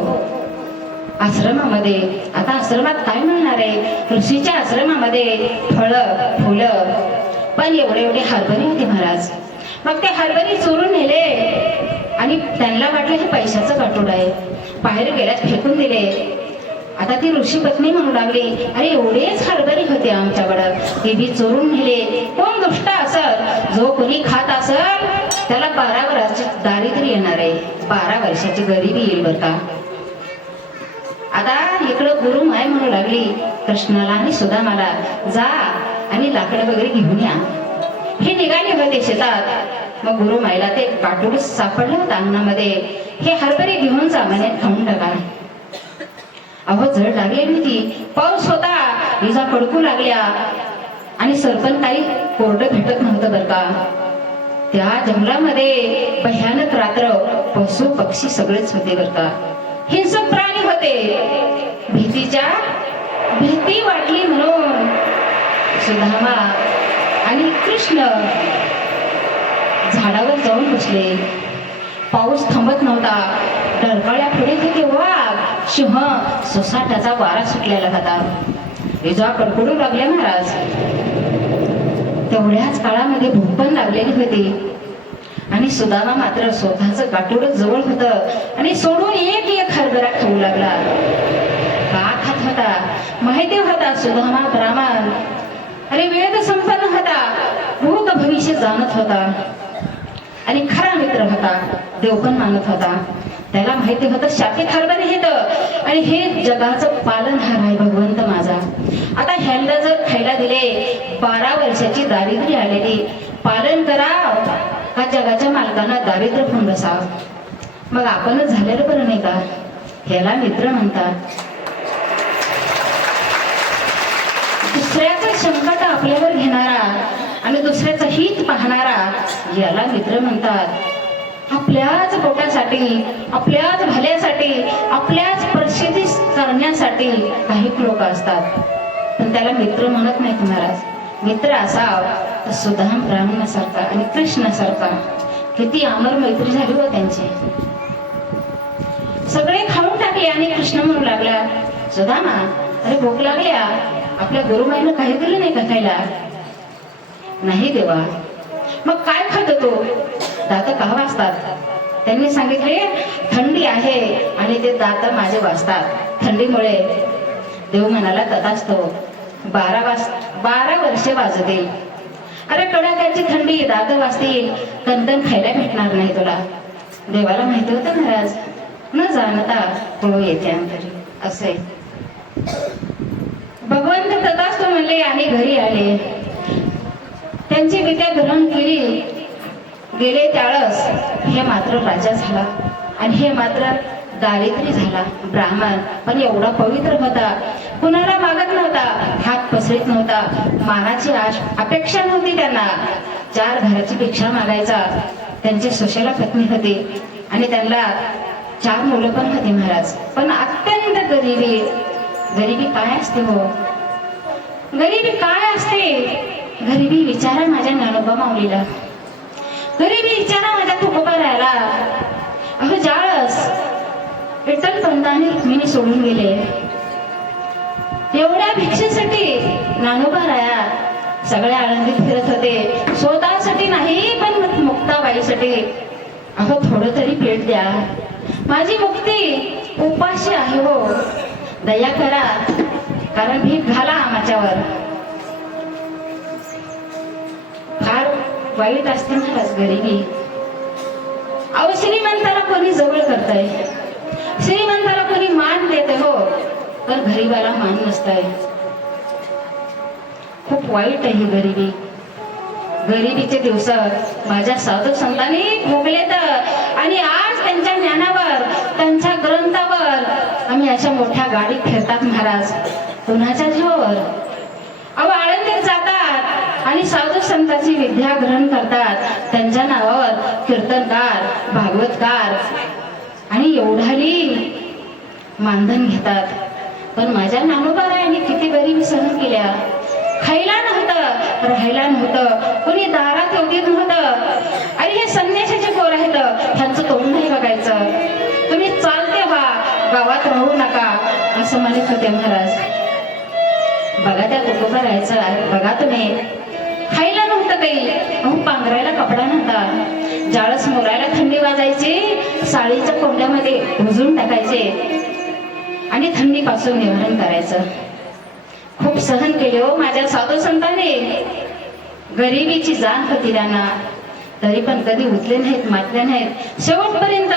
आश्रमामध्ये. आता आश्रमात काय मिळणार आहे, ऋषीच्या आश्रमामध्ये फळं फुलं, पण एवढे एवढे हरभरे होते महाराज. मग ते हरभरे चोरून नेले आणि त्यांना वाटलं हे पैशाचं गाठोड आहे, बाहेर गेल्यात फेकून दिले. आता ती ऋषी पत्नी म्हणू लागली, अरे एवढेच हरभरे होते आमच्याकडं, ते बी चोरून नेले. कोण दुष्ट असल, जो कोणी खात असल त्याला 12 वर्षाची दारिद्र्य येणार आहे, 12 वर्षाची गरिबी येईल बरं का. आता इकडं गुरु माय म्हणू लागली कृष्णाला आणि सुदामाला, जा आणि लाकडं वगैरे घेऊन या. हे निघाले होते शेतात. मग गुरु मायला ते काटूड सापडलं होतं अंगणामध्ये. हे हरभरे घेऊन जा म्हणे, खाऊन टाका. अहो जड लागलेली होती, पाऊस होता, विजा कडकू लागल्या आणि सरपण काही कोरडं भेटत नव्हतं बरं का. त्या जंगलामध्ये भयानक रात्र, पशु पक्षी सगळेच होते बरं का. हिंसक प्राणी होते. भीती वाटली म्हणून सुदामा आणि कृष्ण झाडावर जाऊन बसले. पाऊस थांबत नव्हता, डरकाळ्या पुढे होते वाघ, सिंह, सोसाट्याचा वारा सुटलेला होता. विजा कडकडू लागले महाराज. तेवढ्याच काळामध्ये भूक पण लागलेली होती आणि सुदामा मात्र स्वतःच गाठोड जवळ होतं आणि सोडून एक एक हरभरा खाऊ लागला. का खात होता माहिती होता सुदामा ब्राह्मण, अरे वेद संपन्न होता, भूत भविष्य जाणत होता आणि खरा मित्र होता, देव पण मानत होता. त्याला माहिती होतं शाखेत हरभरे येत आणि हे जगाचं पालनहार आहे भगवंत माझा. आता ह्यांना जर खायला दिले, 12 वर्षाची दारिद्र्य आलेली, पालन करा का जगाच्या मालकांना दारिद्र्य होऊन बसावं. मग आपणच झालेलं बरं नाही का. ह्याला मित्र म्हणतात. दुसऱ्याचं संकट आपल्यावर घेणारा आणि दुसऱ्याचं हित पाहणारा याला मित्र म्हणतात. आपल्याच पोटासाठी, आपल्याच भल्यासाठी, आपल्याच प्रसिद्धी करण्यासाठी काही लोक असतात, पण त्याला मित्र म्हणत नाहीत महाराज. मित्र असाव तर सुदाम ब्राह्मणासारखा आणि कृष्णासारखा. किती अमर मैत्री झाली हो त्यांची. सगळे खाऊन टाकले आणि कृष्ण म्हणू लागला, सुदामा अरे भूक लागल्या, आपल्या गुरुमाईनं काही दिलं नाही का खायला. नाही देवा. मग काय खात तो. दात का वाजतात. त्यांनी सांगितले थंडी आहे आणि ते दात माझे वाजतात थंडीमुळे. देव म्हणाला तथाच तो. 12 वर्षे वाजते. अरे कडाक्याची थंडी, दात वाजतील, कणकण खायला भेटणार नाही तुला. देवाला माहिती होतं महाराज, न जाणता तो येते अंतरी असे. भगवंत तथाच तो म्हणले आणि घरी आले. त्यांची विद्या ग्रहण केली. गेले त्याळस हे मात्र राजा झाला आणि हे मात्र दारिद्र्य झाला. ब्राह्मण पण एवढा पवित्र होता, कुणाला मागत नव्हता, हात पसरत नव्हता, मानाची अपेक्षा नव्हती त्यांना. 4 घराची भिक्षा मागायचा. त्यांची सुशेला पत्नी होती आणि त्यांना 4 मुलं पण होती महाराज. पण अत्यंत गरिबी. गरिबी काय असते हो. गरिबी काय असते. गरिबी विचारा माझ्या ज्ञानोबा माऊलीला. गरिबी विचारा माझ्या तुकोबारायला. अहो जाळस विठ्ठल पंतांनी रुक्मिणी सोडून गेले. एवढ्या भिक्षेसाठी ज्ञानोबाराया सगळ्या आनंदीत फिरत होते. स्वतःसाठी नाही पण मुक्ताबाईसाठी. अहो थोडं तरी पेट द्या, माझी मुक्ती उपाशी आहे हो, दया करा, कारण भीक घाला माझ्यावर. फार वाईट असते महाराज गरिबी. अहो श्रीमंताला कोणी जवळ करताय. गरीबाला मान नसतंय. खूप वाईट आहे ही गरिबी. गरिबीचे दिवस माझ्या साधू संतांनी भोगलेत आणि आज त्यांच्या ज्ञानावर, त्यांच्या ग्रंथावर आम्ही अशा मोठ्या गाडीत फिरतात महाराज. कुणाच्या जीवावर? अहो, आळंदीत जातात आणि साधू संतांची विद्या ग्रहण करतात. त्यांच्या नावावर कीर्तनकार, भागवतकार आणि एवढाली मानधन घेतात. पण माझ्या ज्ञानोबारायांनी किती गरिबी सहन केल्या. खायला नव्हतं, राहायला नव्हतं, कोणी दारात येऊ देत नव्हतं. आणि हे संन्यासाचे पोर आहेत, ह्यांचं तोंड नाही बघायचं. तुम्ही चालते व्हा, गावात राहू नका, असं म्हणत होते महाराज. बघा त्या तुकोबारायचं, बघा तुम्ही. खायला नव्हतं काही, अहो पांघरायला कपडा नव्हता. जाळस मोरायला थंडी वाजायची, साळीच्या कोंड्यामध्ये भुजून टाकायचे आणि थंडीपासून निवारण करायचं. खूप सहन केले हो माझ्या साधू संतांनी. गरिबीची जाण होती त्यांना, तरी पण कधी उठले नाहीत, मातले नाहीत. शेवटपर्यंत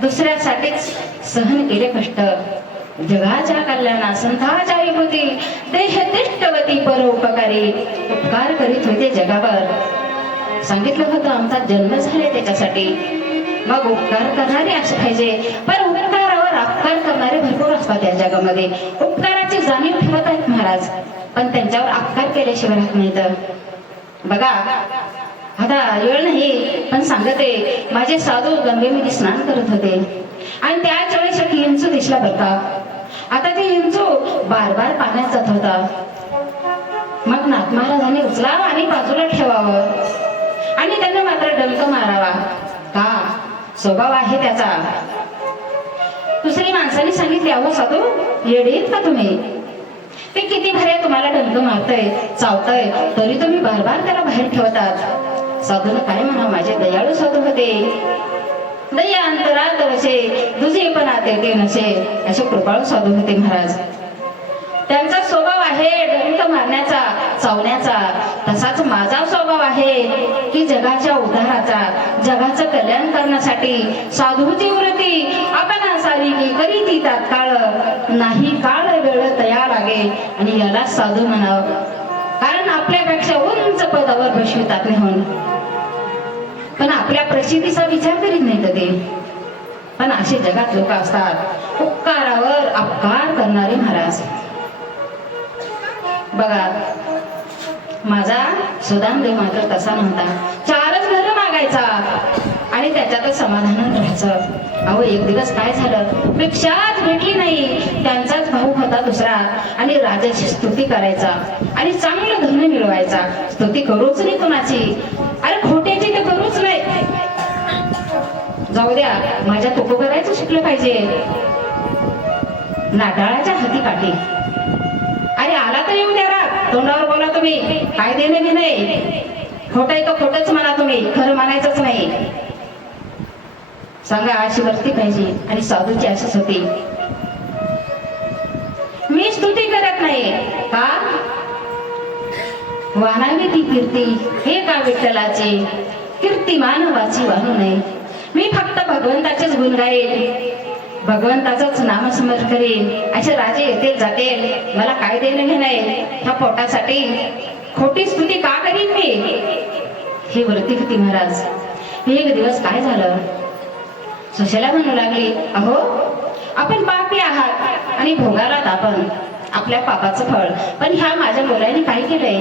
दुसऱ्यासाठीच सहन केले कष्ट. जगाच्या कल्याणा संताच्या विभूती, देह तिष्ठवती परोपकारी. उपकार करीत होते जगावर. सांगितलं होतं आमचा जन्म झाले त्याच्यासाठी. मग उपकार करणारे असे पाहिजे, पण उपकारावर अपकार करणारे भरपूर असतात या जगामध्ये. उपकाराची जाणीव ठेवत आहेत महाराज, पण त्यांच्यावर अपकार केल्याशिवाय राहत नाही. तर बघा, आता वेळ नाही, पण सांगते, माझे साधू गंगेमध्ये स्नान करत होते आणि त्याच वेळेस एक हिंचू दिसला बरं का. आता ते हिंचू बार बार पाण्यात जात होता. मग नाथ महाराजांनी उचलावं आणि बाजूला ठेवावं आणि त्यांना मात्र डंक मारावा. का? स्वभाव आहे त्याचा. दुसरी माणसाने सांगितले, अहो साधू, येडेत का तुम्ही? ते किती भरे तुम्हाला डंक मारतय, चावतय, तरी तुम्ही बार बार त्याला बाहेर ठेवतात. साधूला काय म्हणा, माझे दयाळू साधू होते. दया अंतरात वसे, दुजे पण आते नसे, असे कृपाळू साधू होते महाराज. त्यांचा स्वभाव आहे डंक मारण्याचा, चावण्याचा. तसाच माझा स्वभाव आहे की जगाच्या उद्धाराचा, जगाचं कल्याण करण्यासाठी साधूची वृत्ती आपण सारी की करी ती तात्काळ. नाही काळ वेळ तया लागे आणि याला साधू म्हणावं, कारण आपल्यापेक्षा उंच पदावर बसवितात म्हणून. पण आपल्या प्रसिद्धीचा विचार करीत नाही कधी. पण असे जगात लोक असतात, उपकारावर अपकार करणारे महाराज. बघा, माझा सुदामदेव मात्र तसा नव्हता. 4च घर मागायचा आणि त्याच्यातच समाधान राहायचं. अहो, एक दिवस काय झालं, भिक्षाच भेटली नाही. त्यांचाच भाऊ होता दुसरा आणि राजाची स्तुती करायचा आणि चांगलं धन मिळवायचा. स्तुती करूच नाही कोणाची, अरे खोट्याची तर करूच नाही. जाऊ द्या, माझ्या तुको करायचं शिकलं पाहिजे. नाटाळाच्या हाती काठी. अरे आला तर येऊ द्या राग, तोंडावर बोला तुम्ही, काय देणे की नाही. खोटं आहे तो खोटंच म्हणा तुम्ही, खरं मानायचंच नाही. सांगा, अशी वरती पाहिजे. आणि साधूची अशीच होती. मी स्तुती करत नाही का, वानावी ती कीर्ती हे का विठ्ठलाची, कीर्तिमान वाची वाहू नये. मी फक्त भगवंताचेच गुण गाईल, भगवंताचंच नामस्मरण करेन. असे राजे येतील जातील, मला काय देणं हे नाही. ह्या पोटासाठी खोटी स्तुती का करीन मी, ही वृत्ती होती महाराज. एक दिवस काय झालं, सुशेला म्हणू लागली, अहो आपण पापी आहात आणि भोगालात आपण आपल्या पापाचं फळ. पण ह्या माझ्या मुलाने काय केलंय,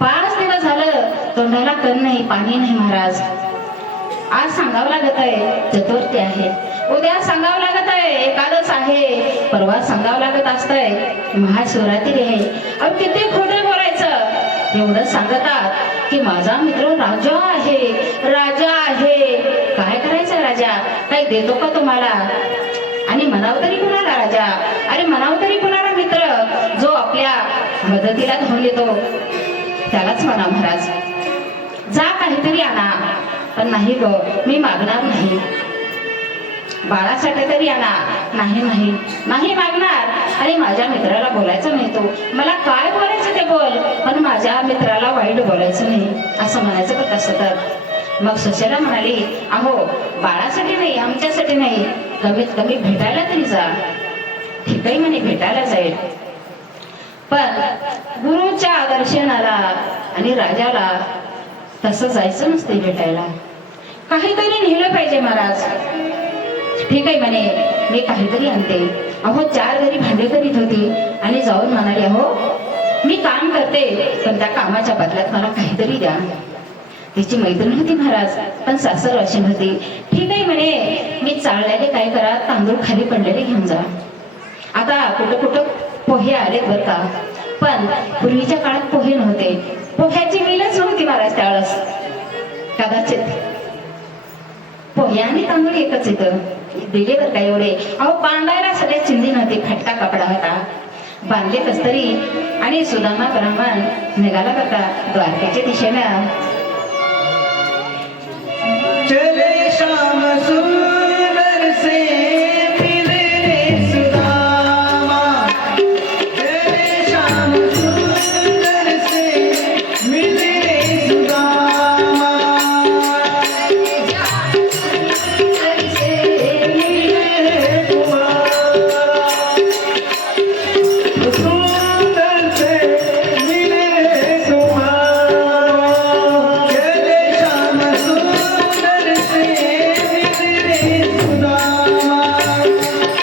5 दिवस झालं तोंडाला कण नाही, पाणी नाही महाराज. आज सांगावं लागत आहे चतुर्थी आहे, उद्या सांगावं लागत आहे एकादश आहे, परवा सांगावं लागत असतंय महाशिवरात्री आहे. अहो किती खोटं बोलायचं. एवढं सांगतात की माझा मित्र राजा आहे, राजा आहे. काय करायचं राजा, काही देतो का तुम्हाला? आणि म्हणावं तरी कुणाला राजा, अरे म्हणावं तरी कुणाला मित्र, जो आपल्या मदतीला धावून येतो त्यालाच म्हणा महाराज. जा काहीतरी आणा, पण नाही ग, मी मागणार नाही. बाळासाठी तरी आणा, नाही नाही नाही मागणार. आणि माझ्या मित्राला बोलायचं नाही, तो मला काय बोलायचं ते बोल, पण माझ्या मित्राला वाईट बोलायचं नाही, असं म्हणायचं का कसं तर. मग सुशेला म्हणाली, अहो बाळासाठी नाही, आमच्यासाठी नाही, कमीत कमी भेटायला तरी जा. ठीकही म्हणे भेटायला जाईल, पण गुरुच्या दर्शनाला आणि राजाला तसं जायचं नसते भेटायला. काहीतरी नेलं पाहिजे महाराज. ठीक आहे म्हणे, मी काहीतरी आणते. अहो 4 घरी भांडे करीत होती आणि जाऊन म्हणाली, अहो मी काम करते पण त्या कामाच्या बदल्यात मला काहीतरी द्या. तिची मैत्रीण होती महाराज, पण सासर अशी होती. ठीक आहे म्हणे, मी चाललेले काय करा, तांदूळ खाली पडलेले घेऊन जा. आता कुठं कुठं पोहे आलेत बरं का, पण पूर्वीच्या काळात पोहे नव्हते. पोह्याची मिलच नव्हती महाराज त्यावेळेस. कदाचित पोहे आणि तांदूळ एकच येतं. दिले बरं का एवढे. अहो बांधायला सगळ्या चिंधी नव्हती, फटका कपडा होता. बांधले कस तरी आणि सुदामा ब्राह्मण निघाला बरं का द्वारकेच्या दिशेनं. चले श्याम सुंदर से मिले रे सुदामा, चले श्याम सुंदर से मिले रे सुदामा, सुंदर से मिले रे कुमार, सुंदर से मिले रे कुमार, चले श्याम सुंदर से मिले रे सुदामा,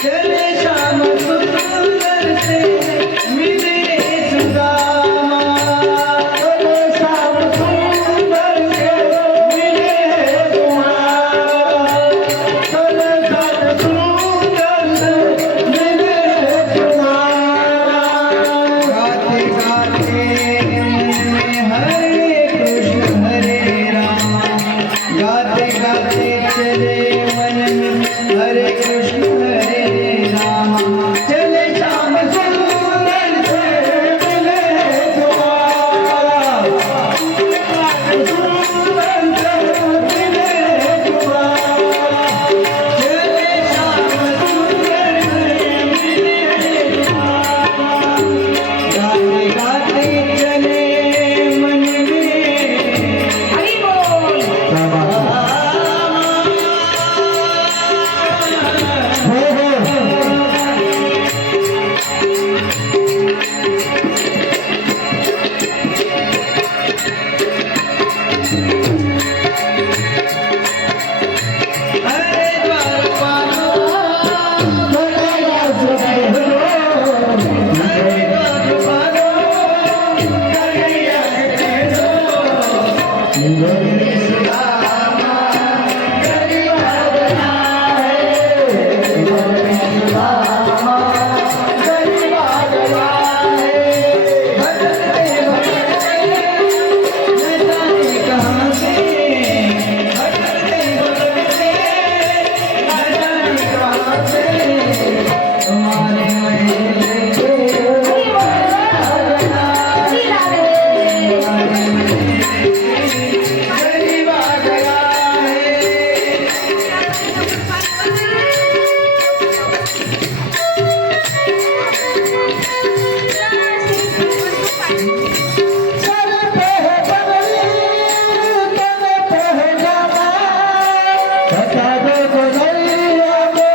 चले श्याम सुंदर से मिले रे सुदामा, चले श्याम सुंदर से मिले रे कुमार, चले श्याम सुंदर से मिले रे कुमार। गाते गाते हरे कृष्ण हरे राम, गाते गाते चले मन हरे कृष्ण हरे राम, चले श्याम सुंदर से मिले कुमार, सुंदर से मिले कुमार, चले श्याम सुंदर से मिले कुमार, गाते गाते चले मन में हरी बोल. हरे द्वारपालो, हरे द्वारपालो, कन्हैया के दो, सुदामा गरीब है, सुदामा गरीब है, भटकते भटकते न जाने कहाँ से, भटकते भटकते न जाने कहाँ से, तुम्हारे महल के गरीब आ गया है। सर पे है बदली, तन पे है जामा, बता दो गोलैया को।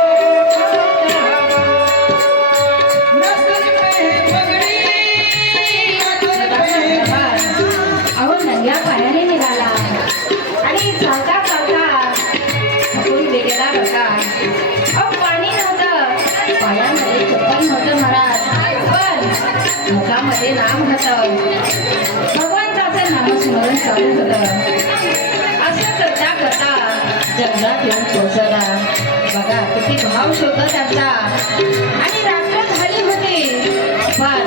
नजर पे है पगड़ी, नजर पे है अहो नंग्या पायाने निघाला आणि चालता चालता थकून गेलेला बघा. अहो पाणी नव्हतं, पायामध्ये चप्पल नव्हतं महाराज, पण मुखामध्ये नाम होतं. भगवंताचं नामस्मरण चालू होतं. असं करता करता जंगलात येऊन पोहोचला. बघा किती भाव शोधत त्यांचा. आणि रात्र झाली होती, पण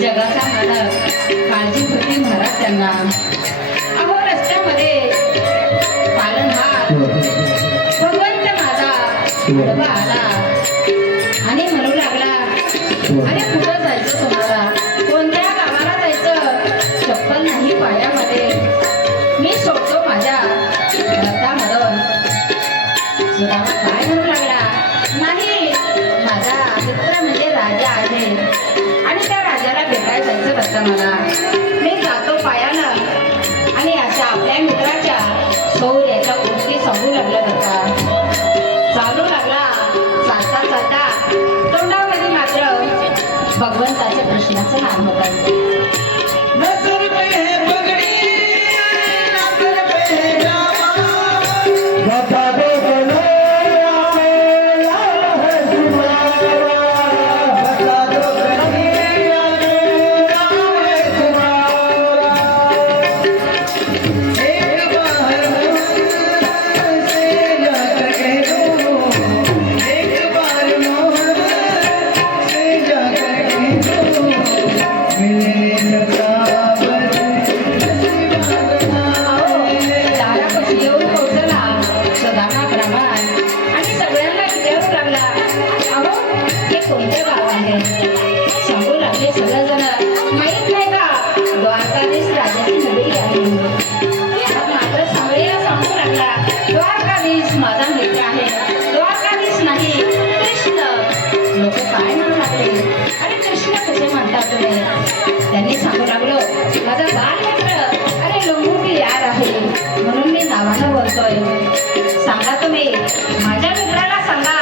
जगाचा मालक काळजी होती महाराज त्यांना. अहो रस्त्यामध्ये पालनहार भगवंत माझा आडवा आला आणि म्हणू लागला, अरे कुठं जायचं तुम्हाला, कोणत्या गावाला जायचं, चप्पल नाही पायामध्ये, मी सोडतो माझ्या रथामधून. सुदामा काय म्हणू लागला, नाही माझा मित्र म्हणजे राजा आहे आणि त्या राजाला भेटायला जायचं होतं मला. मी जातो पायानं. आणि अशा आपल्या मित्राच्या शौर्याच्या गोष्टी सांगू लागल्या जातात. चालू लागला. चालता चालता तोंडामध्ये मात्र भगवंताच्या कृष्णाचं नाम होतं. नजर पे पगड़ी नजर पे जामा बता दो कन्हैया मेरा है तुम्हारा, बता दो कन्हैया मेरा है तुम्हारा एक बार मोहन से जाकर कह दो एक बार मोहन से जाकर कह दो मिलने सतावर दारापाशी येऊन पोहोचला सुदामा ब्राह्मण आणि सगळ्यांना विचारू लागला, अहो हे कोणते गाव आहे? सांगू लागले सगळेजण, माहित नाही का द्वारकाधीश राजाची नगरी आहे. मात्र सगळेला सांगू लागला, द्वारकाधीश माझा मित्र आहे, द्वारकाधीश नाही कृष्ण. लोक काय म्हणू लागले, अरे कृष्ण कसे म्हणतात तुम्ही? त्यांनी सांगू लागलो, माझा बालमित्र अरे लंगोटी यार आहे म्हणून मी नावानं बोलतोय. सांगा तुम्ही माझ्या मित्राला सांगा.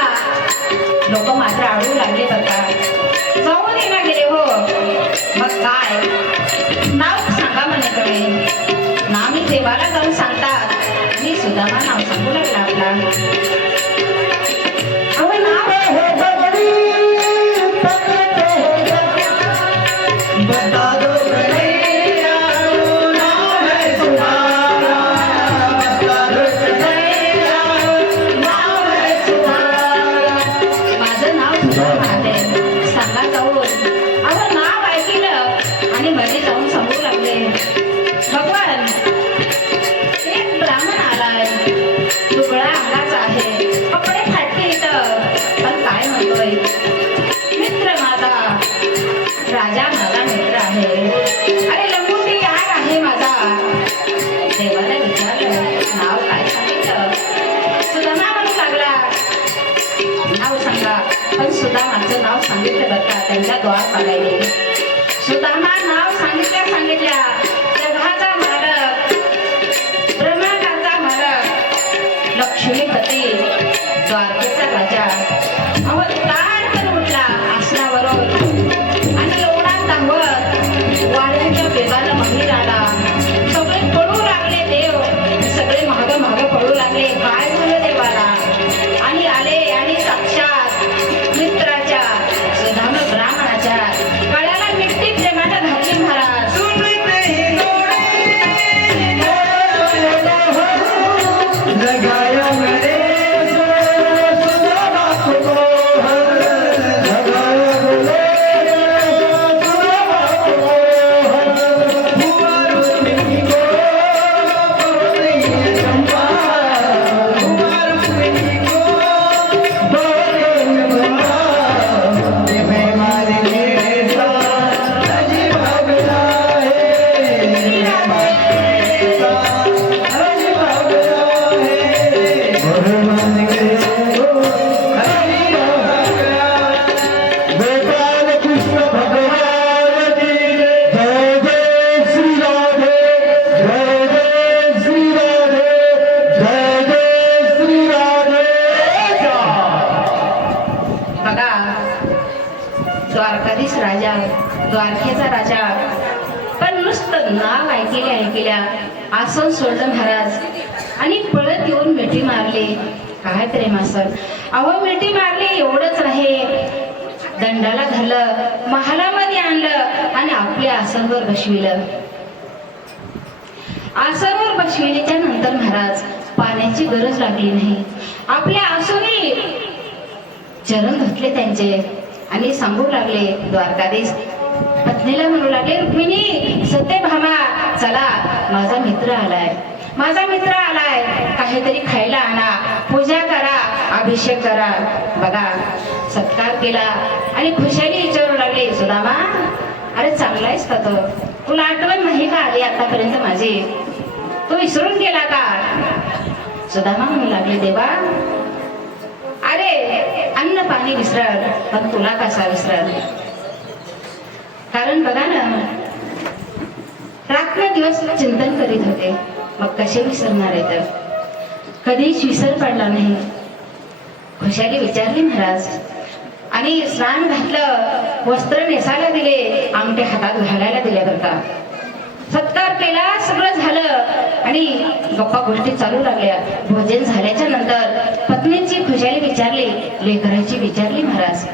लोक मात्र आळू लागले बरं का. जाऊन येणा गेले हो. मग काय नाव सांगा म्हणे तुम्ही. नाव मी देवाला जाऊन सांगतात आणि सुदामा नाव सांगू लागला आपला. अहो नाव है बगड़ी तकते है बता दो कन्हैया नाम है तुम्हारा बता दो कन्हैया नाम है तुम्हारा माझं नाव सुदामा आहे, सांगा जाऊन. अहो नाव ऐकलं आणि मध्ये जाऊन सांगू लागले, भगवान एक ब्राह्मण आलाय, दुबळा अंगाचा आहे, कपडे फाटके इथं, पण काय म्हणतोय मित्र माझा, राजा माझा मित्र आहे, अरे लंगोटी यार आहे माझा. देवाला विचारलं नाव काय सांगितलं. सुदामा म्हणू लागला, नाव सांगा. पण सुदामाचं नाव सांगितलं बरं का. त्यांच्या द्वार पागायले सुदामा नाव सांगितल्या जगाचा मालक, ब्रह्मांडाचा मालक, लक्ष्मीपती, द्वारकेचा राजा ताडकन उठला आसनावरून आणि लोणात धावत वाऱ्याच्या वेगानं बाहेर आला. सगळे पळू लागले देव, सगळे मागं मागं पळू लागले. काय झालं देवाला? आणि आले आणि साक्षात मित्राच्या सुदामा ब्राह्मणाच्या गळ्याला मिट्टी प्रेमानं घातली महाराज. सुनते ही लगाया मेरे सुदामा को मोहन, लगाया बोले सुदामा को मोहन, हुआ रुक्मिणी को बोले चंपा हुआ रुक्मिणी को बोले चंपा ये बेमारी मेरे साथ अजीब भागना है मेरे साथ अजीब भागना है भगवान के अजीब भागना गोपाल कृष्ण भगवान की जय जय श्री राधे, जय जय श्री राधे, जय जय श्री राधे. बघा द्वारकाधीश राजा, द्वारकेचा राजा, पण नुसतं नाव ऐकल्या आसन सोडलं महाराज आणि पळत येऊन मिठी मारली. काय प्रेम असं. अहो मिठी मारली एवढंच आहे, दंडाला धरलं, महालामध्ये आणलं आणि आपल्या आसनवर बसविलं. आसनवर बसविल्याच्या नंतर महाराज पाण्याची गरज लागली नाही. आपल्या आसनी चरण धुतले त्यांचे आणि सांगू लागले द्वारकाधीश पत्नीला म्हणू लागले, रुक्मिणी सत्यभामा चला, माझा मित्र आलाय, माझा मित्र आलाय, काहीतरी खायला आणा, पूजा करा, अभिषेक करा. बघा सत्कार केला आणि खुशाली विचारू लागले, सुदामा अरे चांगला आहेस का तो? तुला आठवण नाही का आली आतापर्यंत माझी? तो विसरून गेला का? सुदामा म्हणू लागले, देवा अरे अन्न पाणी विसरल, पण तुला कसा विसरल? कारण बघा ना, रात्रंदिवस चिंतन करीत होते, मग कसे विसरणार आहे? तर कधीच विसर पडला नाही. खुशाली विचारली, महाराज आणि स्नान घातलं, वस्त्र नेसायला दिले, आमटे हातात घालायला दिल्या बरं का. सत्कार केला, सगळं झालं आणि गप्पा गोष्टी चालू लागल्या. भोजन झाल्याच्या नंतर पत्नीची खुशाली विचारली, लेकराची विचारली महाराज.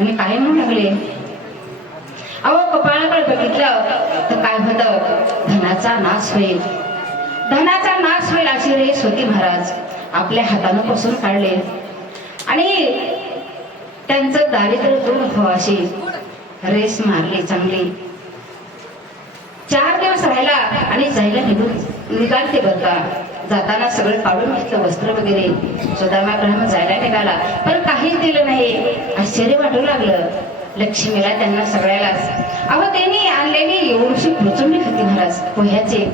आणि काय म्हणू लागले, अहो कपाळाकडे बघितलं तर काय होतं, धनाचा नाश होईल, धनाचा नाश होईल अशी रेस होती महाराज. आपल्या हातानं पुसून काढले आणि त्यांचं दारिद्र्य दूर व्हावं अशी रेस मारली चांगली. 4 दिवस राहिला आणि जायला निघालते बरं का. जाताना सगळं काढून घेतलं, वस्त्र वगैरे. सुदामा जायला निघाला पण काहीच दिलं नाही. आश्चर्य वाटू लागलं लक्ष्मीला, त्यांना सगळ्यालाच. अहो त्यांनी आणलेली एवढीशी प्रचंड होती महाराज पोह्याचे,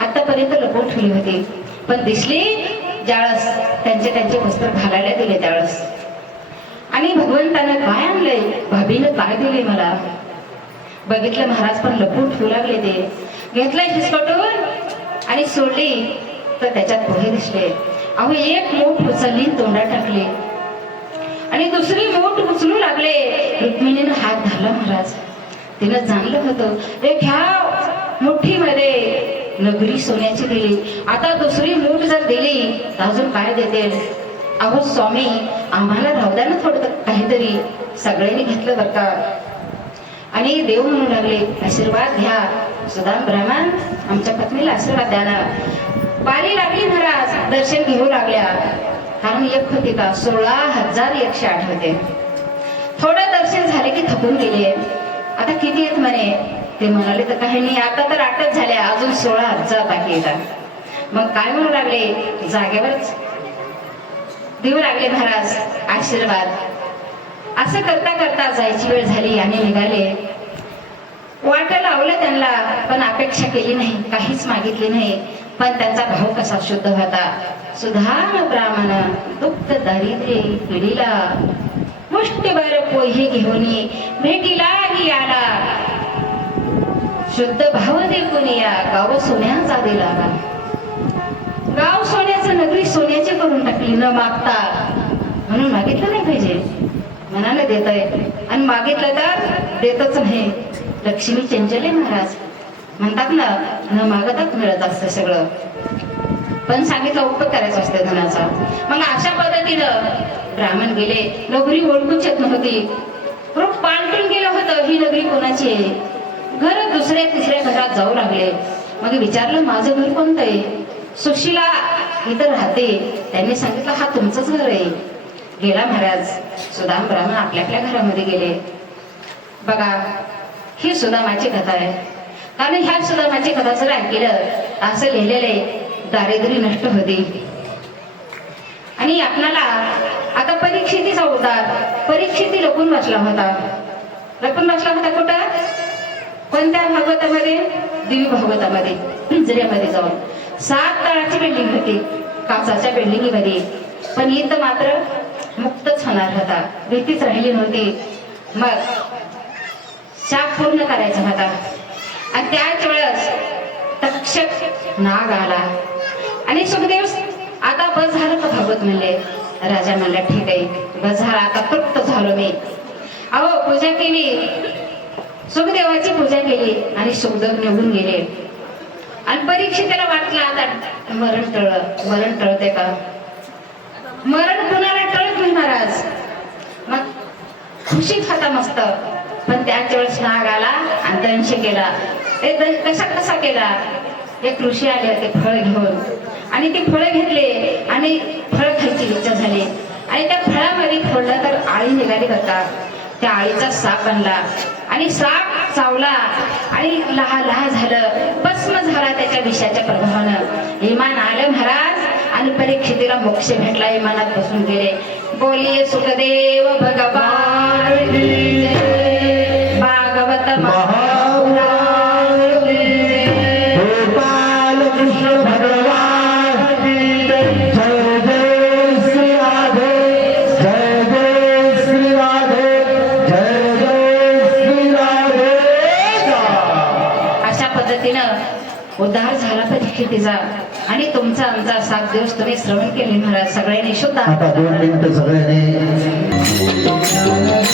आतापर्यंत लपवून ठेवली होती. पण दिसली ज्यावेळेस त्यांचे वस्त्र घालायला दिले त्यावेळेस. आणि भगवंतानं काय आणलंय, भाभीनं काय दिले मला बघितलं महाराज. पण लपून ठेवू लागले ते. घेतलंय हिसकटून आणि सोडली तर त्याच्यात पोहे दिसले. अहो एक मूठ उचलली, तोंडात टाकली आणि दुसरी मूठ उचलू लागले. रुक्मिणीनं हात धरला महाराज. तिनं जाणलं होतं एक ह्या मुठ्ठीमध्ये नगरी सोन्याची दिली, आता दुसरी मूठ जर दिली तर अजून काय देते. अहो स्वामी आम्हाला राहू द्या ना थोडं काहीतरी. सगळ्यांनी घेतलं बरं का. आणि देव म्हणू लागले, आशीर्वाद घ्या सुदाम ब्राह्मण, आमच्या पत्नीला आशीर्वाद द्या ना. बारी लागली महाराज, दर्शन घेऊ लागल्या. कारण एक होते का 16,108 होते. थोडं दर्शन झाले की थकून गेले. आता किती आहेत म्हणे, ते म्हणाले तर काही नाही, आता तर 8च झाल्या, अजून 16,000 बाकी येतात. मग काय म्हणू लागले, जागेवरच देऊ लागले महाराज आशीर्वाद. असं करता करता जायची वेळ झाली आणि निघाले. वाट लावलं त्यांना पण अपेक्षा केली नाही, काहीच मागितली नाही. पण त्यांचा भाव कसा शुद्ध होता. सुधान ब्राह्मण दुःख दारिद्र्य पिढीला, मुष्टीभर पोहे घेऊन भेटीला आला. शुद्ध भाव देखून या गाव सोन्याचा दिला. गाव सोन्याचं, नगरी सोन्याची करून टाकली न मागता. म्हणून मागितलं नाही पाहिजे, मनाला देत आहे. आणि मागितलं तर देतच नाही. लक्ष्मी चंचले महाराज म्हणतात ना, न मागताच मिळत असतं सगळं. पण सांगितलं उपयोग करायचा असते धनाचा. मग अशा पद्धतीनं ब्राह्मण गेले. नगरी ओळखूच येत नव्हती, रूप पालटून गेलं होतं ही नगरी कोणाची आहे. घर दुसऱ्या तिसऱ्या घरात जाऊ लागले. मग विचारलं माझं घर कोणतं आहे. सुशीला इथं राहते. त्यांनी सांगितलं हा तुमचंच घर आहे. गेला महाराज. सुदाम ब्राह्मण आपल्या आपल्या घरामध्ये गेले. बघा ही सुदामाची कथा आहे. कारण ह्या सुदामाची कथा जर ऐकलं असं लिहिलेलं आहे, दारिद्र्य नष्ट होते. आणि आपणाला आता परीक्षितीचा उतार, परीक्षिती लपून बसला होता. लपून बसला होता कुठं, कोणत्या भागवतामध्ये, देवी भागवतामध्ये पिंजऱ्यामध्ये जाऊन. 7 तळाची बिल्डिंग होती, काचाच्या बिल्डिंगमध्ये. पण इथं मात्र मुक्तच होणार होता, भीतीच राहिली नव्हती. मग शाप पूर्ण करायचा होता. आणि त्याच वेळेस तक्षक नाग आला आणि सुखदेव आता बस झालं का भागवत म्हणले. राजा म्हणला ठीक आहे, बस झालं, आता तृप्त झालो मी. अहो पूजा केली, सुखदेवाची पूजा केली आणि सुखदेव निघून गेले. आणि परीक्षितेला वाटलं आता मरण टळलं. मरण टळते का, मरण कुणाला टळत नाही महाराज. मग खुशीत होता मस्त. पण त्याच वेळेस नाग आला आणि दंश केला. कसा केला, एक ऋषी आले होते फळ घेऊन आणि ते फळ घेतले आणि फळ खायची इच्छा झाली. आणि त्या फळामध्ये फोडलं तर आळी निघाली होता. त्या आळीचा साप बनला आणि साप चावला आणि लहा झालं, भस्म झाला त्याच्या विषाच्या प्रभावानं. इमान आलं महाराज आणि परीक्षितीला मोक्ष भेटला. इमानात बसून गेले. बोलिये सुखदेव भगवान की जय. भागवत महापुराण की जय. गोपाल कृष्ण भगवान की जय. जय जय श्री राधे, जय जय श्री राधे, जय जय श्री राधे. अशा पद्धतीनं उद्धार झाला परीक्षितीचा. आणि तुमचा आमचा 7 दिवस तुम्ही श्रवण केले महाराज. सगळ्यांनी शुद्ध आता 2 मिनिटं सगळ्यांनी ज्ञान